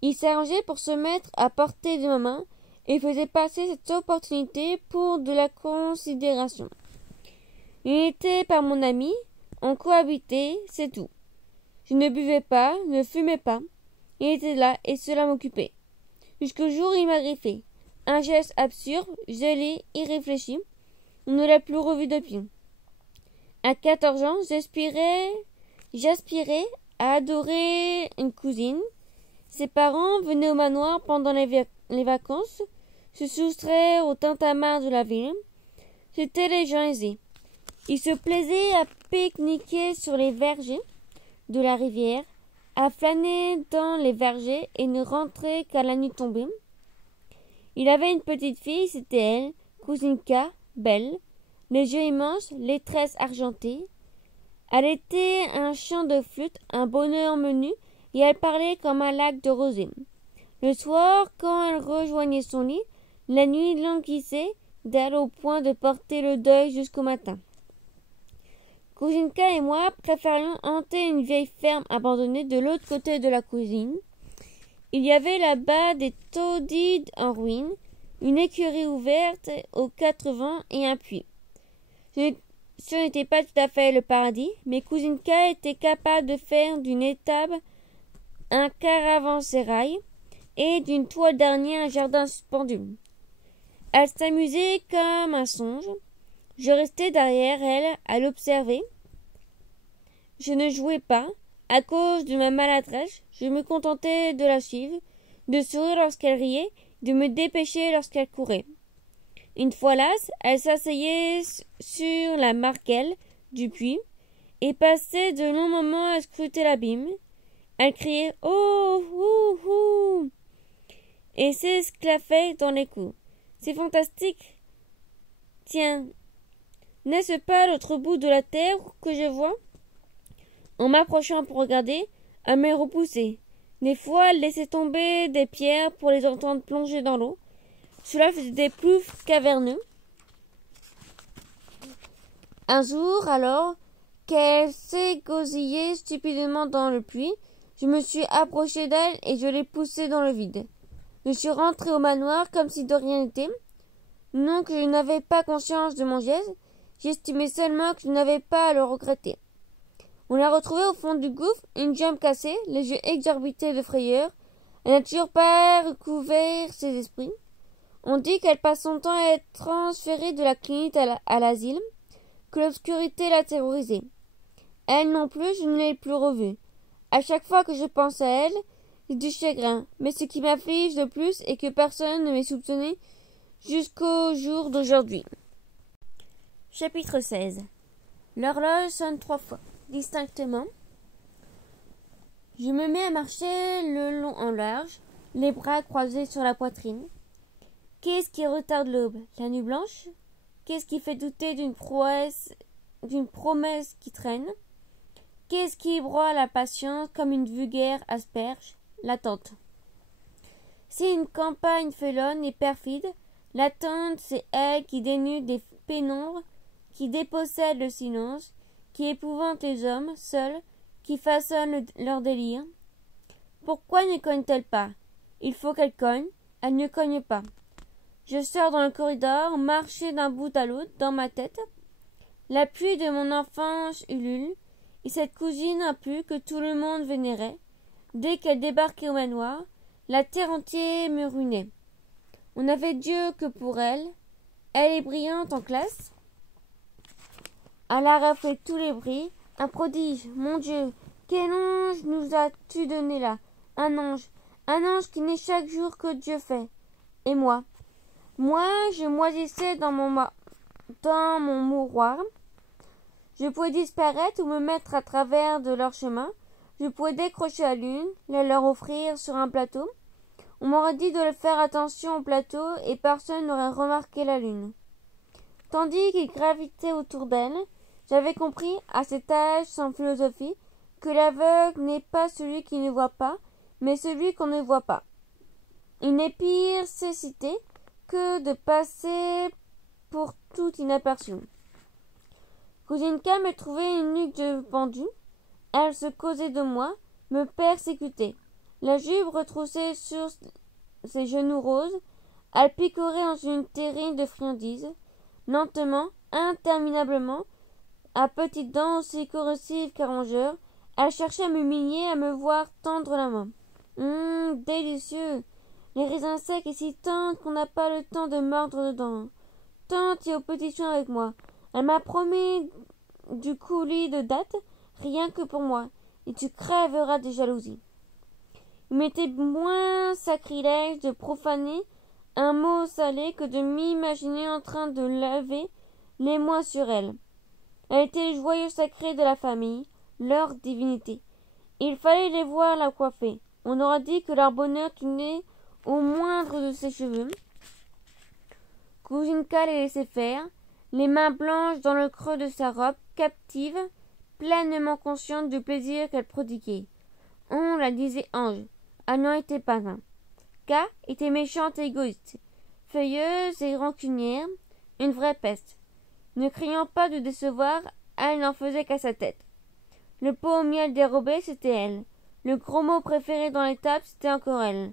Il s'arrangeait pour se mettre à portée de ma main et faisait passer cette opportunité pour de la considération. Il était par mon ami, on cohabitait, c'est tout. Je ne buvais pas, ne fumais pas. Il était là et cela m'occupait. Jusqu'au jour où il m'a griffé. Un geste absurde, gelé, irréfléchi. On ne l'a plus revu depuis. À 14 ans, j'aspirais à adorer une cousine. Ses parents venaient au manoir pendant les vacances, se soustraire au tintamarre de la ville. C'étaient les gens aisés. Ils se plaisaient à pique-niquer sur les vergers de la rivière, à flâner dans les vergers et ne rentraient qu'à la nuit tombée. Il avait une petite fille, c'était elle, Cousinka, belle, les yeux immenses, les tresses argentées. Elle était un chant de flûte, un bonheur menu, et elle parlait comme un lac de rosée. Le soir, quand elle rejoignait son lit, la nuit languissait d'elle au point de porter le deuil jusqu'au matin. Cousinka et moi préférions hanter une vieille ferme abandonnée de l'autre côté de la cousine. Il y avait là-bas des taudides en ruine, une écurie ouverte aux 4 vents et un puits. Ce n'était pas tout à fait le paradis, mais Cousinka était capable de faire d'une étable un caravansérail et d'une toile d'araignée un jardin suspendu. Elle s'amusait comme un songe. Je restais derrière elle à l'observer. Je ne jouais pas. À cause de ma maladresse, je me contentais de la suivre, de sourire lorsqu'elle riait, de me dépêcher lorsqu'elle courait. Une fois lasse, elle s'asseyait sur la marquelle du puits et passait de longs moments à scruter l'abîme. Elle criait « Oh, ouh, ouh !» et s'esclaffait dans les coups. C'est fantastique. Tiens, n'est-ce pas l'autre bout de la terre que je vois? En m'approchant pour regarder, elle me repoussait. Des fois, elle laissait tomber des pierres pour les entendre plonger dans l'eau. Cela faisait des ploufs caverneux. Un jour, alors, qu'elle s'égosillait stupidement dans le puits, je me suis approché d'elle et je l'ai poussée dans le vide. Je suis rentré au manoir comme si de rien n'était. Non que je n'avais pas conscience de mon geste, j'estimais seulement que je n'avais pas à le regretter. On l'a retrouvée au fond du gouffre, une jambe cassée, les yeux exorbités de frayeur. Elle n'a toujours pas recouvert ses esprits. On dit qu'elle passe son temps à être transférée de la clinique à l'asile. que l'obscurité l'a terrorisée. Elle non plus, je ne l'ai plus revue. À chaque fois que je pense à elle, j'ai du chagrin, mais ce qui m'afflige le plus est que personne ne m'ait soupçonné jusqu'au jour d'aujourd'hui. Chapitre 16. L'horloge sonne 3 fois, distinctement. Je me mets à marcher le long en large, les bras croisés sur la poitrine. Qu'est-ce qui retarde l'aube? La nuit blanche? Qu'est-ce qui fait douter d'une promesse qui traîne? Qu'est-ce qui broie la patience comme une vulgaire asperge? L'attente. Si une campagne félonne et perfide, l'attente, c'est elle qui dénude des pénombres, qui dépossède le silence, qui épouvante les hommes seuls, qui façonnent leur délire. Pourquoi ne cogne-t-elle pas? Il faut qu'elle cogne, elle ne cogne pas. Je sors dans le corridor, marcher d'un bout à l'autre dans ma tête. La pluie de mon enfance ulule, et cette cousine impue que tout le monde vénérait. Dès qu'elle débarquait au manoir, la terre entière me ruinait. On n'avait Dieu que pour elle. Elle est brillante en classe. Elle a raflé tous les bris. Un prodige, mon Dieu, quel ange nous as-tu donné là? Un ange qui n'est chaque jour que Dieu fait. Et moi, je moisissais dans mon mouroir. Je pouvais disparaître ou me mettre à travers de leur chemin. Je pouvais décrocher la lune, la leur offrir sur un plateau. On m'aurait dit de faire attention au plateau et personne n'aurait remarqué la lune. Tandis qu'il gravitait autour d'elle, j'avais compris, à cet âge sans philosophie, que l'aveugle n'est pas celui qui ne voit pas, mais celui qu'on ne voit pas. Il n'est pire cécité que de passer pour tout inaperçu. Cousinka me trouvait une nuque de pendu. Elle se causait de moi, me persécutait. La jupe retroussée sur ses genoux roses, elle picorait dans une terrine de friandises. Lentement, interminablement, à petites dents aussi corrosives qu'à rongeurs, elle cherchait à m'humilier, à me voir tendre la main. Délicieux! Les raisins secs et si tendres qu'on n'a pas le temps de mordre dedans. Tente et au petit chien avec moi. Elle m'a promis du coulis de dattes, rien que pour moi, et tu crèveras de jalousie. Il m'était moins sacrilège de profaner un mot salé que de m'imaginer en train de laver les mois sur elle. Elle était le joyau sacré de la famille, leur divinité. Il fallait les voir la coiffer. On aura dit que leur bonheur tenait au moindre de ses cheveux. Cousinka les laissait faire, les mains blanches dans le creux de sa robe, captive, pleinement consciente du plaisir qu'elle prodiguait. On la disait ange. Elle n'en était pas un. K était méchante et égoïste, feuilleuse et rancunière, une vraie peste. Ne craignant pas de décevoir, elle n'en faisait qu'à sa tête. Le pot au miel dérobé, c'était elle. Le gros mot préféré dans les tables, c'était encore elle.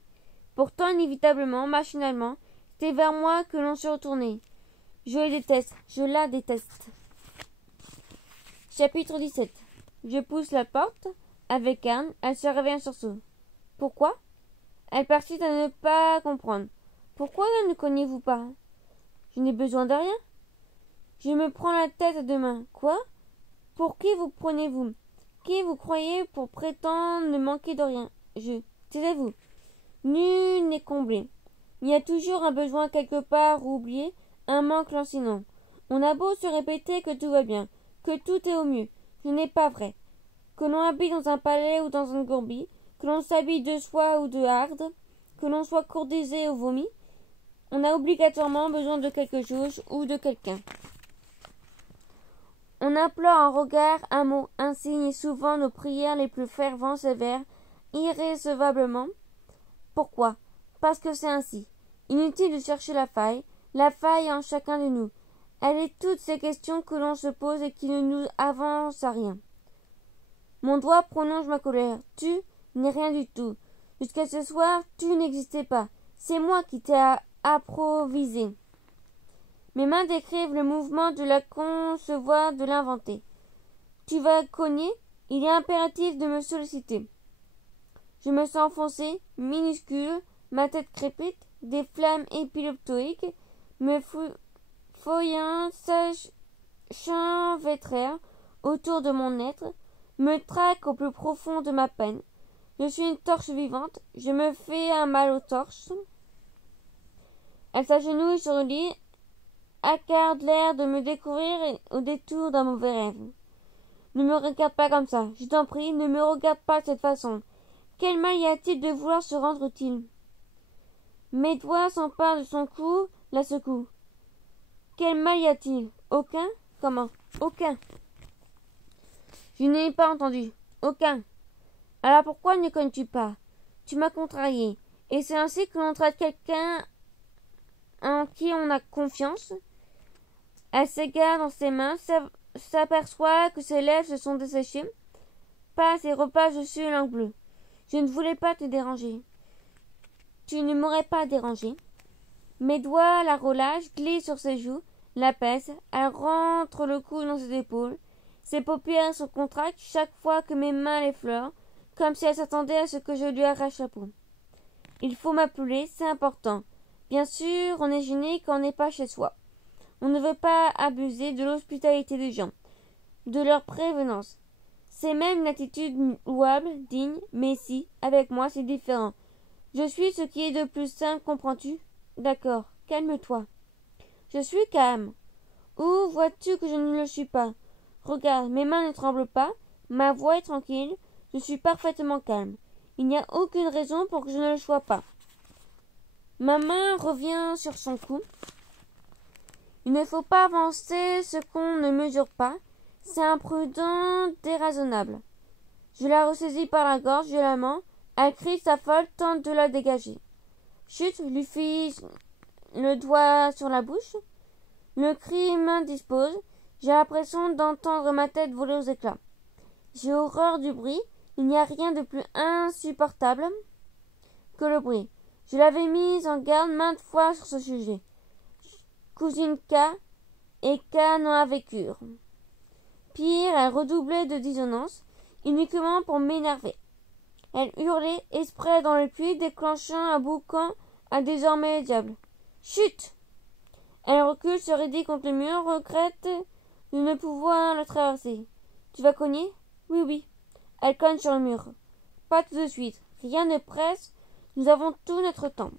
Pourtant, inévitablement, machinalement, c'était vers moi que l'on se retournait. Je les déteste, je la déteste. Chapitre 17. Je pousse la porte. Avec Anne, elle se réveille en sursaut. Pourquoi? Elle persiste à ne pas comprendre. Pourquoi ne cognez-vous pas? Je n'ai besoin de rien. Je me prends la tête à deux mains. Quoi? Pour qui vous prenez-vous? Qui vous croyez pour prétendre ne manquer de rien? Taisez-vous. Nul n'est comblé. Il y a toujours un besoin quelque part ou oublié, un manque lancinant. On a beau se répéter que tout va bien, que tout est au mieux. Ce n'est pas vrai. Que l'on habite dans un palais ou dans un gourbi, que l'on s'habille de soie ou de harde, que l'on soit courtisé ou vomi, on a obligatoirement besoin de quelque chose ou de quelqu'un. On implore un regard, un mot, un signe et souvent nos prières les plus fervents s'avèrent irrécevablement. Pourquoi? Parce que c'est ainsi. Inutile de chercher la faille en chacun de nous. Elle est toutes ces questions que l'on se pose et qui ne nous avancent à rien. Mon doigt prolonge ma colère. Tu n'es rien du tout. Jusqu'à ce soir, tu n'existais pas. C'est moi qui t'ai improvisé. Mes mains décrivent le mouvement de la concevoir, de l'inventer. Tu vas cogner, il est impératif de me solliciter. Je me sens enfoncé, minuscule, ma tête crépite, des flammes épileptoïques me fouillant s'enchevêtrèrent autour de mon être, me traquent au plus profond de ma peine. Je suis une torche vivante, je me fais un mal aux torches. Elle s'agenouille sur le lit, accarde l'air de me découvrir au détour d'un mauvais rêve. Ne me regarde pas comme ça, je t'en prie, ne me regarde pas de cette façon. Quel mal y a-t-il de vouloir se rendre utile? Mes doigts s'emparent de son cou, la secouent. Quel mal y a-t-il? Aucun? Comment? Aucun. Je n'ai pas entendu. Aucun. Alors pourquoi ne connais-tu pas? Tu m'as contrarié. Et c'est ainsi que l'on traite quelqu'un en qui on a confiance. Elle s'égare dans ses mains, s'aperçoit que ses lèvres se sont desséchées, passe et repasse dessus une langue bleue. Je ne voulais pas te déranger. Tu ne m'aurais pas dérangé. Mes doigts la relâchent, glissent sur ses joues, l'apaisent. Elle rentre le cou dans ses épaules. Ses paupières se contractent chaque fois que mes mains l'effleurent, comme si elle s'attendait à ce que je lui arrache la peau. Il faut m'appeler, c'est important. Bien sûr, on est gêné quand on n'est pas chez soi. On ne veut pas abuser de l'hospitalité des gens, de leur prévenance. C'est même une attitude louable, digne, mais si, avec moi, c'est différent. Je suis ce qui est de plus simple, comprends-tu? D'accord, calme-toi. Je suis calme. Où vois-tu que je ne le suis pas? Regarde, mes mains ne tremblent pas, ma voix est tranquille, je suis parfaitement calme. Il n'y a aucune raison pour que je ne le sois pas. Ma main revient sur son cou. Il ne faut pas avancer ce qu'on ne mesure pas. C'est imprudent, déraisonnable. Je la ressaisis par la gorge violemment. Elle crie, s'affole, tente de la dégager. Chut, lui fis le doigt sur la bouche. Le cri m'indispose. J'ai l'impression d'entendre ma tête voler aux éclats. J'ai horreur du bruit. Il n'y a rien de plus insupportable que le bruit. Je l'avais mise en garde maintes fois sur ce sujet. Cousine K et K n'en avait cure. Pire, elle redoublait de dissonance, uniquement pour m'énerver. Elle hurlait, exprès dans le puits, déclenchant un boucan à désormais le diable. Chut! Elle recule, se raidit contre le mur, regrette de ne pouvoir le traverser. Tu vas cogner? Oui, oui. Elle cogne sur le mur. Pas tout de suite. Rien ne presse. Nous avons tout notre temps.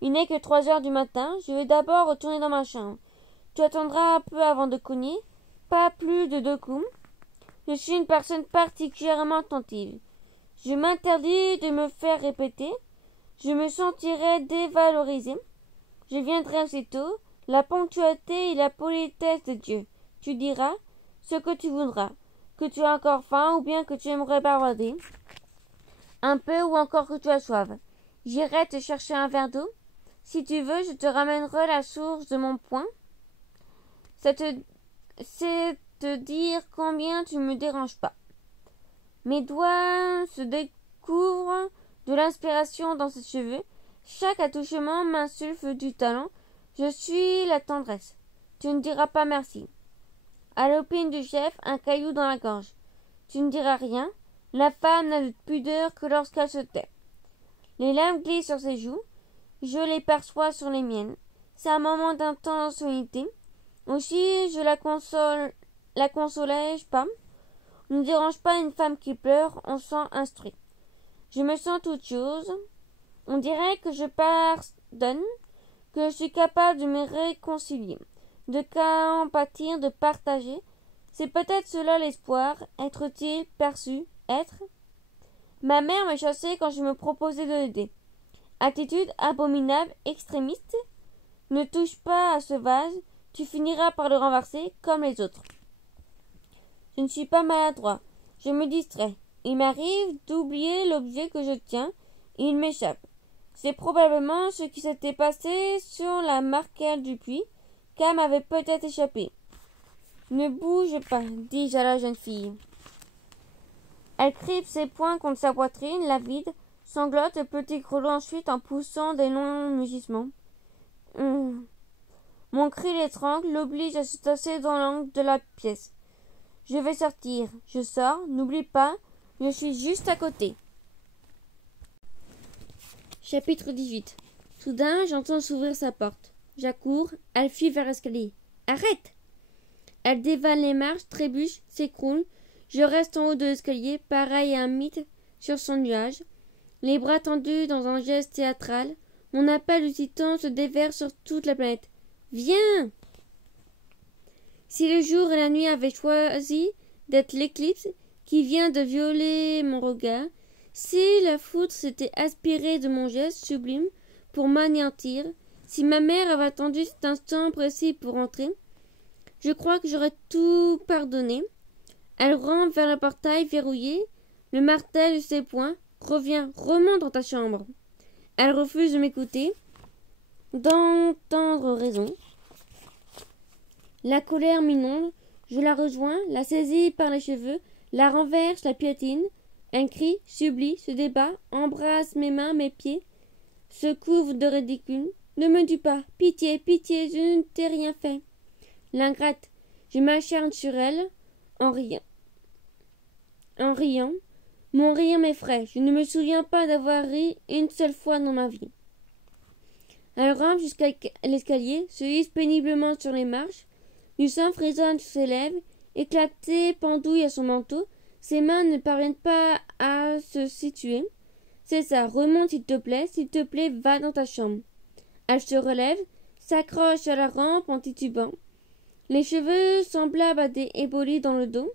Il n'est que 3 heures du matin. Je vais d'abord retourner dans ma chambre. Tu attendras un peu avant de cogner. Pas plus de 2 coups. Je suis une personne particulièrement attentive. Je m'interdis de me faire répéter. Je me sentirai dévalorisée. Je viendrai aussitôt. La ponctualité et la politesse de Dieu. Tu diras ce que tu voudras. Que tu as encore faim ou bien que tu aimerais bavarder. Un peu ou encore que tu as soif. J'irai te chercher un verre d'eau. Si tu veux, je te ramènerai la source de mon poing. C'est te dire combien tu me déranges pas. Mes doigts se découvrent de l'inspiration dans ses cheveux. Chaque attouchement m'insuffle du talent. Je suis la tendresse. Tu ne diras pas merci. À l'opine du chef, un caillou dans la gorge. Tu ne diras rien. La femme n'a de pudeur que lorsqu'elle se tait. Les larmes glissent sur ses joues. Je les perçois sur les miennes. C'est un moment d'intense solitude. Aussi, je la consolais-je pas. On ne dérange pas une femme qui pleure, on s'en instruit. Je me sens toute chose. On dirait que je pardonne, que je suis capable de me réconcilier, de compatir, de partager. C'est peut-être cela l'espoir, être utile, perçu, être. Ma mère m'a chassé quand je me proposais de l'aider. Attitude abominable, extrémiste. Ne touche pas à ce vase, tu finiras par le renverser comme les autres. Je ne suis pas maladroit, je me distrais. Il m'arrive d'oublier l'objet que je tiens et il m'échappe. C'est probablement ce qui s'était passé sur la marquelle du puits, car m'avait peut-être échappé. Ne bouge pas, dis-je à la jeune fille. Elle crispe ses poings contre sa poitrine, la vide, sanglote le petit grelot ensuite en poussant des longs mugissements. Mon cri l'étrangle, l'oblige à se tasser dans l'angle de la pièce. Je vais sortir. Je sors. N'oublie pas, je suis juste à côté. Chapitre 18. Soudain, j'entends s'ouvrir sa porte. J'accours. Elle fuit vers l'escalier. Arrête! Elle dévale les marches, trébuche, s'écroule. Je reste en haut de l'escalier, pareil à un mythe sur son nuage, les bras tendus dans un geste théâtral. Mon appel du titan se déverse sur toute la planète. Viens! Si le jour et la nuit avaient choisi d'être l'éclipse qui vient de violer mon regard, si la foudre s'était aspirée de mon geste sublime pour m'anéantir, si ma mère avait attendu cet instant précis pour entrer, je crois que j'aurais tout pardonné. Elle rampe vers le portail verrouillé, le martèle de ses poings. Reviens, remonte dans ta chambre. Elle refuse de m'écouter, d'entendre raison. La colère m'inonde, je la rejoins, la saisis par les cheveux, la renverse, la piétine. Un cri, s'oublie, se débat, embrasse mes mains, mes pieds, se couvre de ridicule. Ne me tue pas, pitié, pitié, je ne t'ai rien fait. L'ingrate, je m'acharne sur elle, en riant. Mon rire m'effraie, je ne me souviens pas d'avoir ri une seule fois dans ma vie. Elle rampe jusqu'à l'escalier, se hisse péniblement sur les marches, du sang frissonne sur ses lèvres, éclatée pendouille à son manteau, ses mains ne parviennent pas à se situer. C'est ça, remonte s'il te plaît, va dans ta chambre. Elle se relève, s'accroche à la rampe en titubant, les cheveux semblables à des éboulis dans le dos.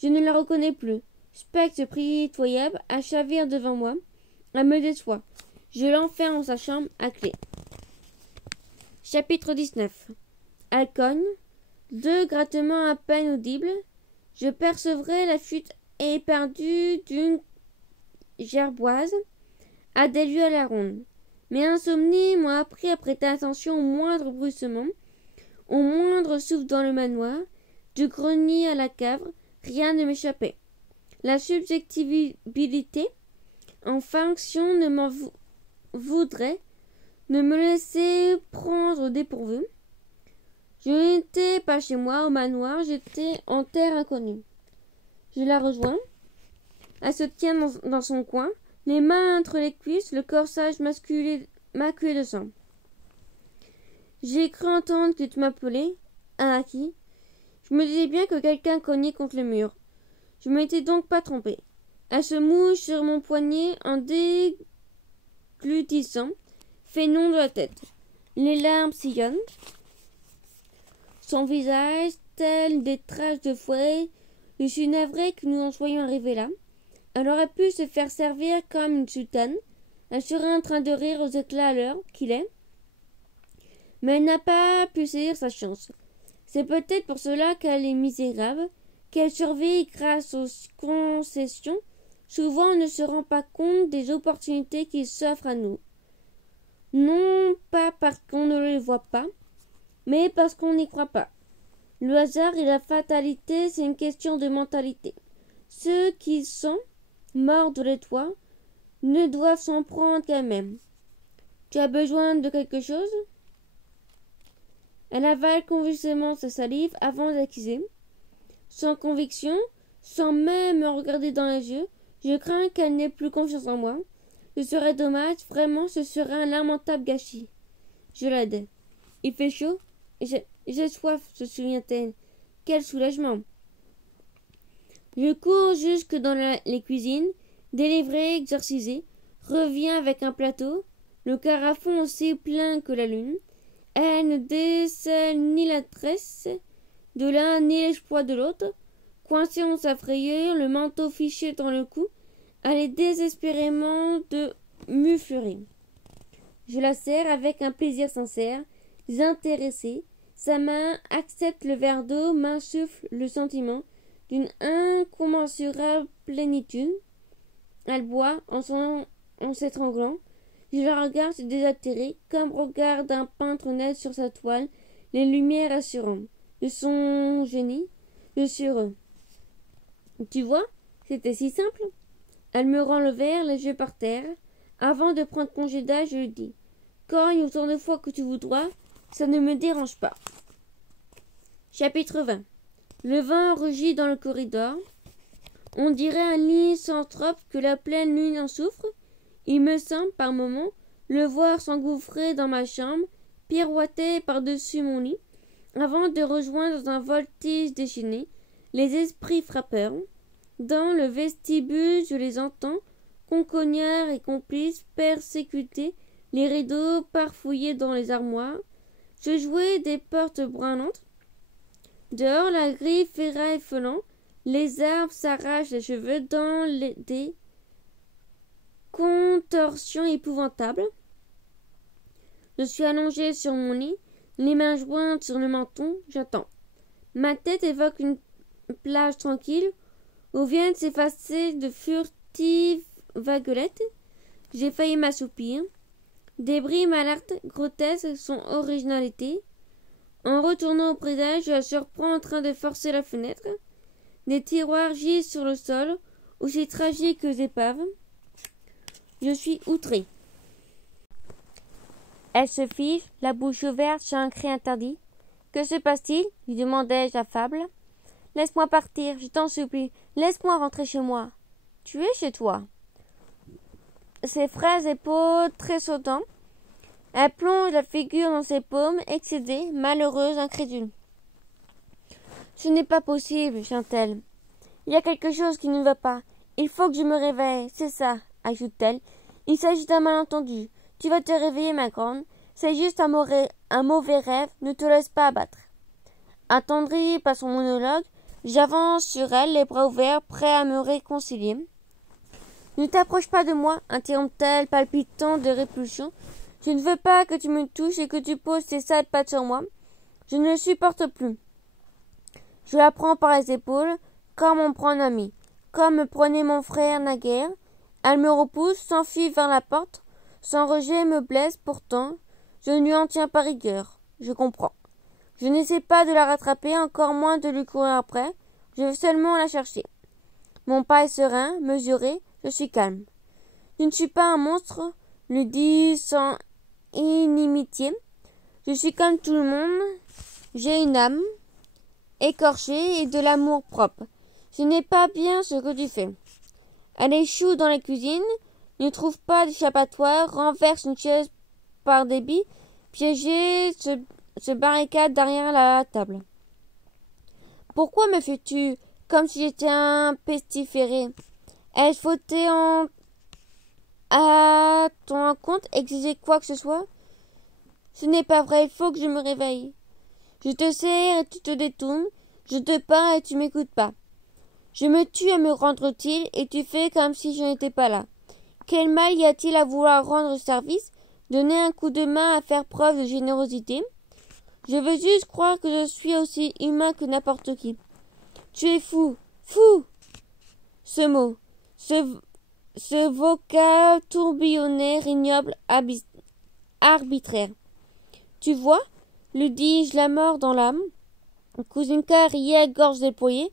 Je ne la reconnais plus. Spectre pitoyable, à chavir devant moi, elle me déçoit. Je l'enferme dans sa chambre à clé. Chapitre 19. Elle cogne, deux grattements à peine audibles. Je percevrai la chute éperdue d'une gerboise à des lieues à la ronde. Mes insomnies m'ont appris à prêter attention au moindre bruissement, au moindre souffle dans le manoir, du grenier à la cave, rien ne m'échappait. La subjectivité en fonction ne m'en voudrait, ne me laisser prendre au dépourvu. Je n'étais pas chez moi au manoir, j'étais en terre inconnue. Je la rejoins. Elle se tient dans son coin, les mains entre les cuisses, le corsage maculé de sang. J'ai cru entendre que tu m'appelais, Anaki. Je me disais bien que quelqu'un cognait contre le mur. Je ne m'étais donc pas trompée. Elle se mouche sur mon poignet en déglutissant, fait non de la tête. Les larmes sillonnent. Son visage, tel des traces de fouet. Je suis navrée que nous en soyons arrivés là. Elle aurait pu se faire servir comme une sultane. Elle serait en train de rire aux éclats à l'heure qu'il est. Mais elle n'a pas pu saisir sa chance. C'est peut-être pour cela qu'elle est misérable, qu'elle survit grâce aux concessions. Souvent, on ne se rend pas compte des opportunités qui s'offrent à nous. Non pas parce qu'on ne les voit pas, mais parce qu'on n'y croit pas. Le hasard et la fatalité, c'est une question de mentalité. Ceux qui sont morts de l'étoile ne doivent s'en prendre qu'à-eux-mêmes. Tu as besoin de quelque chose? Elle avale convulsivement sa salive avant d'accuser. Sans conviction, sans même me regarder dans les yeux, je crains qu'elle n'ait plus confiance en moi. Ce serait dommage, vraiment, ce serait un lamentable gâchis. Je l'aide. Il fait chaud, et j'ai soif, se souvient-elle. Quel soulagement! Je cours jusque dans les cuisines, délivré, exorcisé, reviens avec un plateau, le carafon aussi plein que la lune. Elle ne décèle ni la tresse de l'un ni l'exploit de l'autre. Coincée en sa frayeur, le manteau fiché dans le cou, elle est désespérément de muffurie. Je la serre avec un plaisir sincère, désintéressé. Sa main accepte le verre d'eau, m'insuffle le sentiment d'une incommensurable plénitude. Elle boit en s'étranglant. Je la regarde se désaltérer, comme regarde un peintre net sur sa toile, les lumières assurantes de son génie, de sur eux. Tu vois, c'était si simple. Elle me rend le verre, les yeux par terre. Avant de prendre congé d'elle, je lui dis: cogne autant de fois que tu voudras, ça ne me dérange pas. Chapitre 20. Le vent rugit dans le corridor. On dirait un lysanthrope que la pleine lune en souffre. Il me semble, par moments, le voir s'engouffrer dans ma chambre, pirouetter par-dessus mon lit, avant de rejoindre dans un voltige déchaîné les esprits frappeurs. Dans le vestibule, je les entends, concognards et complices, persécuter les rideaux, parfouillés dans les armoires. Je jouais des portes branlantes. Dehors, la grille ferraille felant, les arbres s'arrachent les cheveux dans des contorsions épouvantables. Je suis allongé sur mon lit, les mains jointes sur le menton, j'attends. Ma tête évoque une plage tranquille où viennent s'effacer de furtives vaguelettes. J'ai failli m'assoupir. Des brimes alertes grotesques son originalité. En retournant auprès d'elle, je la surprends en train de forcer la fenêtre. Des tiroirs gisent sur le sol, aussi tragiques que épaves. Je suis outré. Elle se fige, la bouche ouverte sur un cri interdit. Que se passe-t-il lui demandai-je affable. Laisse-moi partir, je t'en supplie. Laisse-moi rentrer chez moi. Tu es chez toi. Ses frêles épaules tressautant. Elle plonge la figure dans ses paumes, excédée, malheureuse, incrédule. Ce n'est pas possible, chante-t-elle. Il y a quelque chose qui ne va pas. Il faut que je me réveille, c'est ça, ajoute-t-elle. Il s'agit d'un malentendu. Tu vas te réveiller, ma grande. C'est juste un mauvais rêve. Ne te laisse pas abattre. Attendrie par son monologue, j'avance sur elle, les bras ouverts, prêt à me réconcilier. Ne t'approche pas de moi, interrompt-elle, palpitant de répulsion. Je ne veux pas que tu me touches et que tu poses tes sales pattes sur moi. Je ne le supporte plus. Je la prends par les épaules, comme on prend un ami, comme me prenait mon frère naguère. Elle me repousse, s'enfuit vers la porte. Son rejet me blesse pourtant. Je ne lui en tiens pas rigueur. Je comprends. Je n'essaie pas de la rattraper, encore moins de lui courir après. Je veux seulement la chercher. Mon pas est serein, mesuré, je suis calme. Je ne suis pas un monstre, lui dis sans inimitié. Je suis comme tout le monde. J'ai une âme écorchée et de l'amour propre. Je n'ai pas bien ce que tu fais. Elle échoue dans la cuisine, ne trouve pas d'échappatoire, renverse une chaise par débit, piégée, se barricade derrière la table. Pourquoi me fais-tu comme si j'étais un pestiféré? Ai-je fauté à ton compte, exiger quoi que ce soit? Ce n'est pas vrai, il faut que je me réveille. Je te serre et tu te détournes, je te parle et tu m'écoutes pas. Je me tue à me rendre utile et tu fais comme si je n'étais pas là. Quel mal y a-t-il à vouloir rendre service, donner un coup de main, à faire preuve de générosité? Je veux juste croire que je suis aussi humain que n'importe qui. Tu es fou, fou! Ce mot, ce vocal tourbillonnaire, ignoble, arbitraire. Tu vois, lui dis-je la mort dans l'âme. Kouzinka riait, gorge déployée.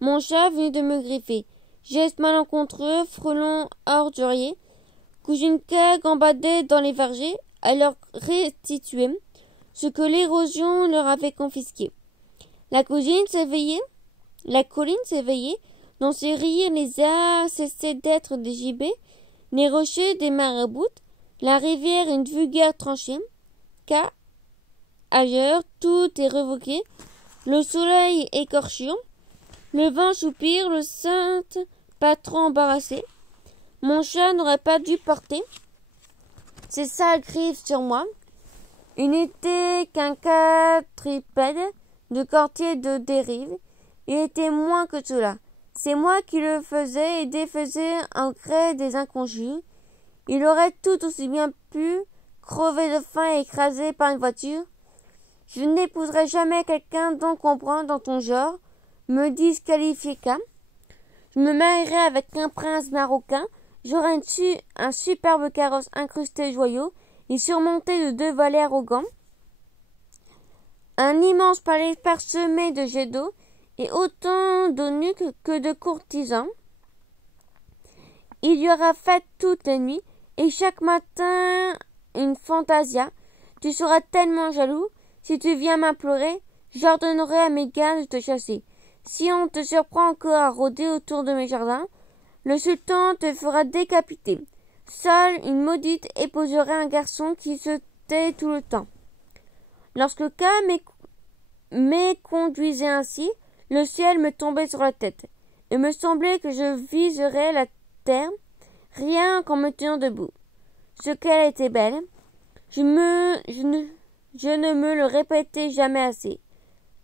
Mon chat venait de me griffer. Geste malencontreux, frelon ordurier. Kouzinka gambadait dans les vergers à leur restituer ce que l'érosion leur avait confisqué. La colline s'éveillait, dans ses rires les arbres cessaient d'être des gibets, les rochers des marabouts, la rivière une vulgaire tranchée, car ailleurs tout est revoqué, le soleil écorchant, le vent soupire, le saint patron embarrassé. Mon chat n'aurait pas dû porter ses sales griffes sur moi. Il n'était qu'un quadrupède de quartier de dérive. Il était moins que cela. C'est moi qui le faisais et défaisais en gré des inconjus. Il aurait tout aussi bien pu crever de faim et écrasé par une voiture. Je n'épouserai jamais quelqu'un d'encombrant dans ton genre, me disqualifier qu'à. Je me marierai avec un prince marocain. J'aurai un superbe carrosse incrusté de joyaux et surmonté de 2 valets arrogants. Un immense palais parsemé de jets d'eau et autant d'eunuques que de courtisans. Il y aura fête toutes les nuits et chaque matin une fantasia. Tu seras tellement jaloux. Si tu viens m'implorer, j'ordonnerai à mes gardes de te chasser. Si on te surprend encore à rôder autour de mes jardins, le sultan te fera décapiter. Seule une maudite épouserait un garçon qui se tait tout le temps. Lorsque m'éconduisais ainsi, le ciel me tombait sur la tête. Il me semblait que je viserais la terre, rien qu'en me tenant debout. Ce qu'elle était belle, je ne me le répétais jamais assez.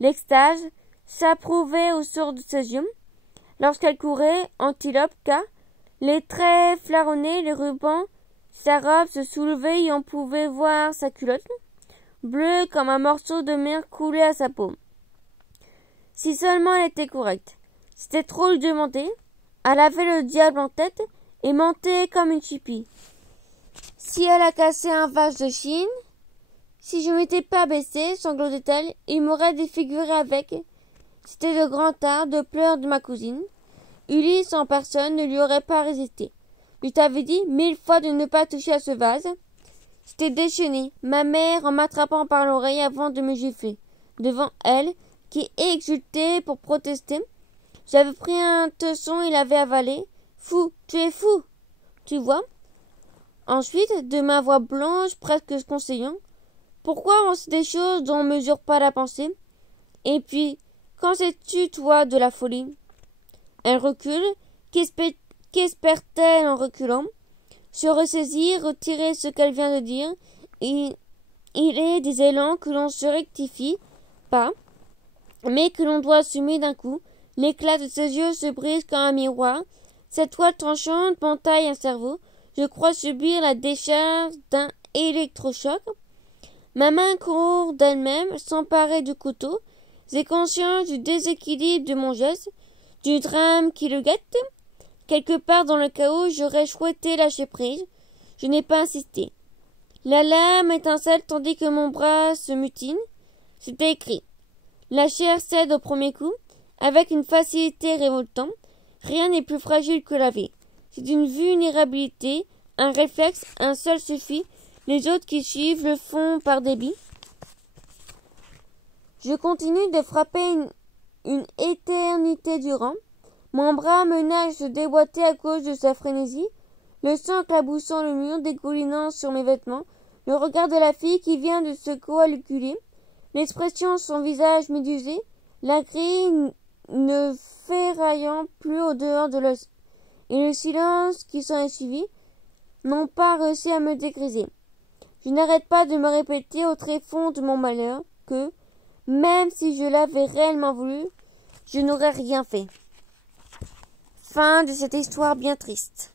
L'extase s'approuvait au sort de ses yeux, lorsqu'elle courait, antilope, car les traits flaronnés, les rubans, sa robe se soulevait et on pouvait voir sa culotte, bleue comme un morceau de mer coulé à sa peau. Si seulement elle était correcte. C'était trop lui demander. Elle avait le diable en tête et mentait comme une chipie. Si elle a cassé un vase de Chine, si je m'étais pas baissée, sanglotait-elle, il m'aurait défiguré avec. C'était de grand art de pleurs de ma cousine. Ulysse en personne ne lui aurait pas résisté. Je t'avais dit 1000 fois de ne pas toucher à ce vase. J'étais déchaînée, ma mère en m'attrapant par l'oreille avant de me gifler. Devant elle, qui exultait pour protester, j'avais pris un tesson et l'avais avalé. Fou, tu es fou, tu vois. Ensuite, de ma voix blanche, presque conseillant, pourquoi on sait des choses dont on ne mesure pas la pensée? Et puis, qu'en sais-tu, toi, de la folie? Elle recule. Qu'espère-t-elle en reculant? Se ressaisir, retirer ce qu'elle vient de dire. Il est des élans que l'on se rectifie pas, mais que l'on doit assumer d'un coup. L'éclat de ses yeux se brise comme un miroir. Cette toile tranchante m'entaille un cerveau. Je crois subir la décharge d'un électrochoc. Ma main court d'elle-même, s'emparer du couteau. J'ai conscience du déséquilibre de mon geste, du drame qui le guette. Quelque part dans le chaos, j'aurais souhaité lâcher prise. Je n'ai pas insisté. La lame étincelle tandis que mon bras se mutine. C'était écrit. La chair cède au premier coup, avec une facilité révoltante. Rien n'est plus fragile que la vie. C'est une vulnérabilité, un réflexe, un seul suffit. Les autres qui suivent le font par débit. Je continue de frapper une éternité durant. Mon bras me nage de déboîter à cause de sa frénésie. Le sang éclaboussant le mur, dégoulinant sur mes vêtements. Le regard de la fille qui vient de se coaguler. L'expression de son visage médusé. La grille ne ferraillant plus au dehors de l'os. Et le silence qui s'en est suivi n'ont pas réussi à me dégriser. Je n'arrête pas de me répéter au tréfonds de mon malheur que, même si je l'avais réellement voulu, je n'aurais rien fait. Fin de cette histoire bien triste.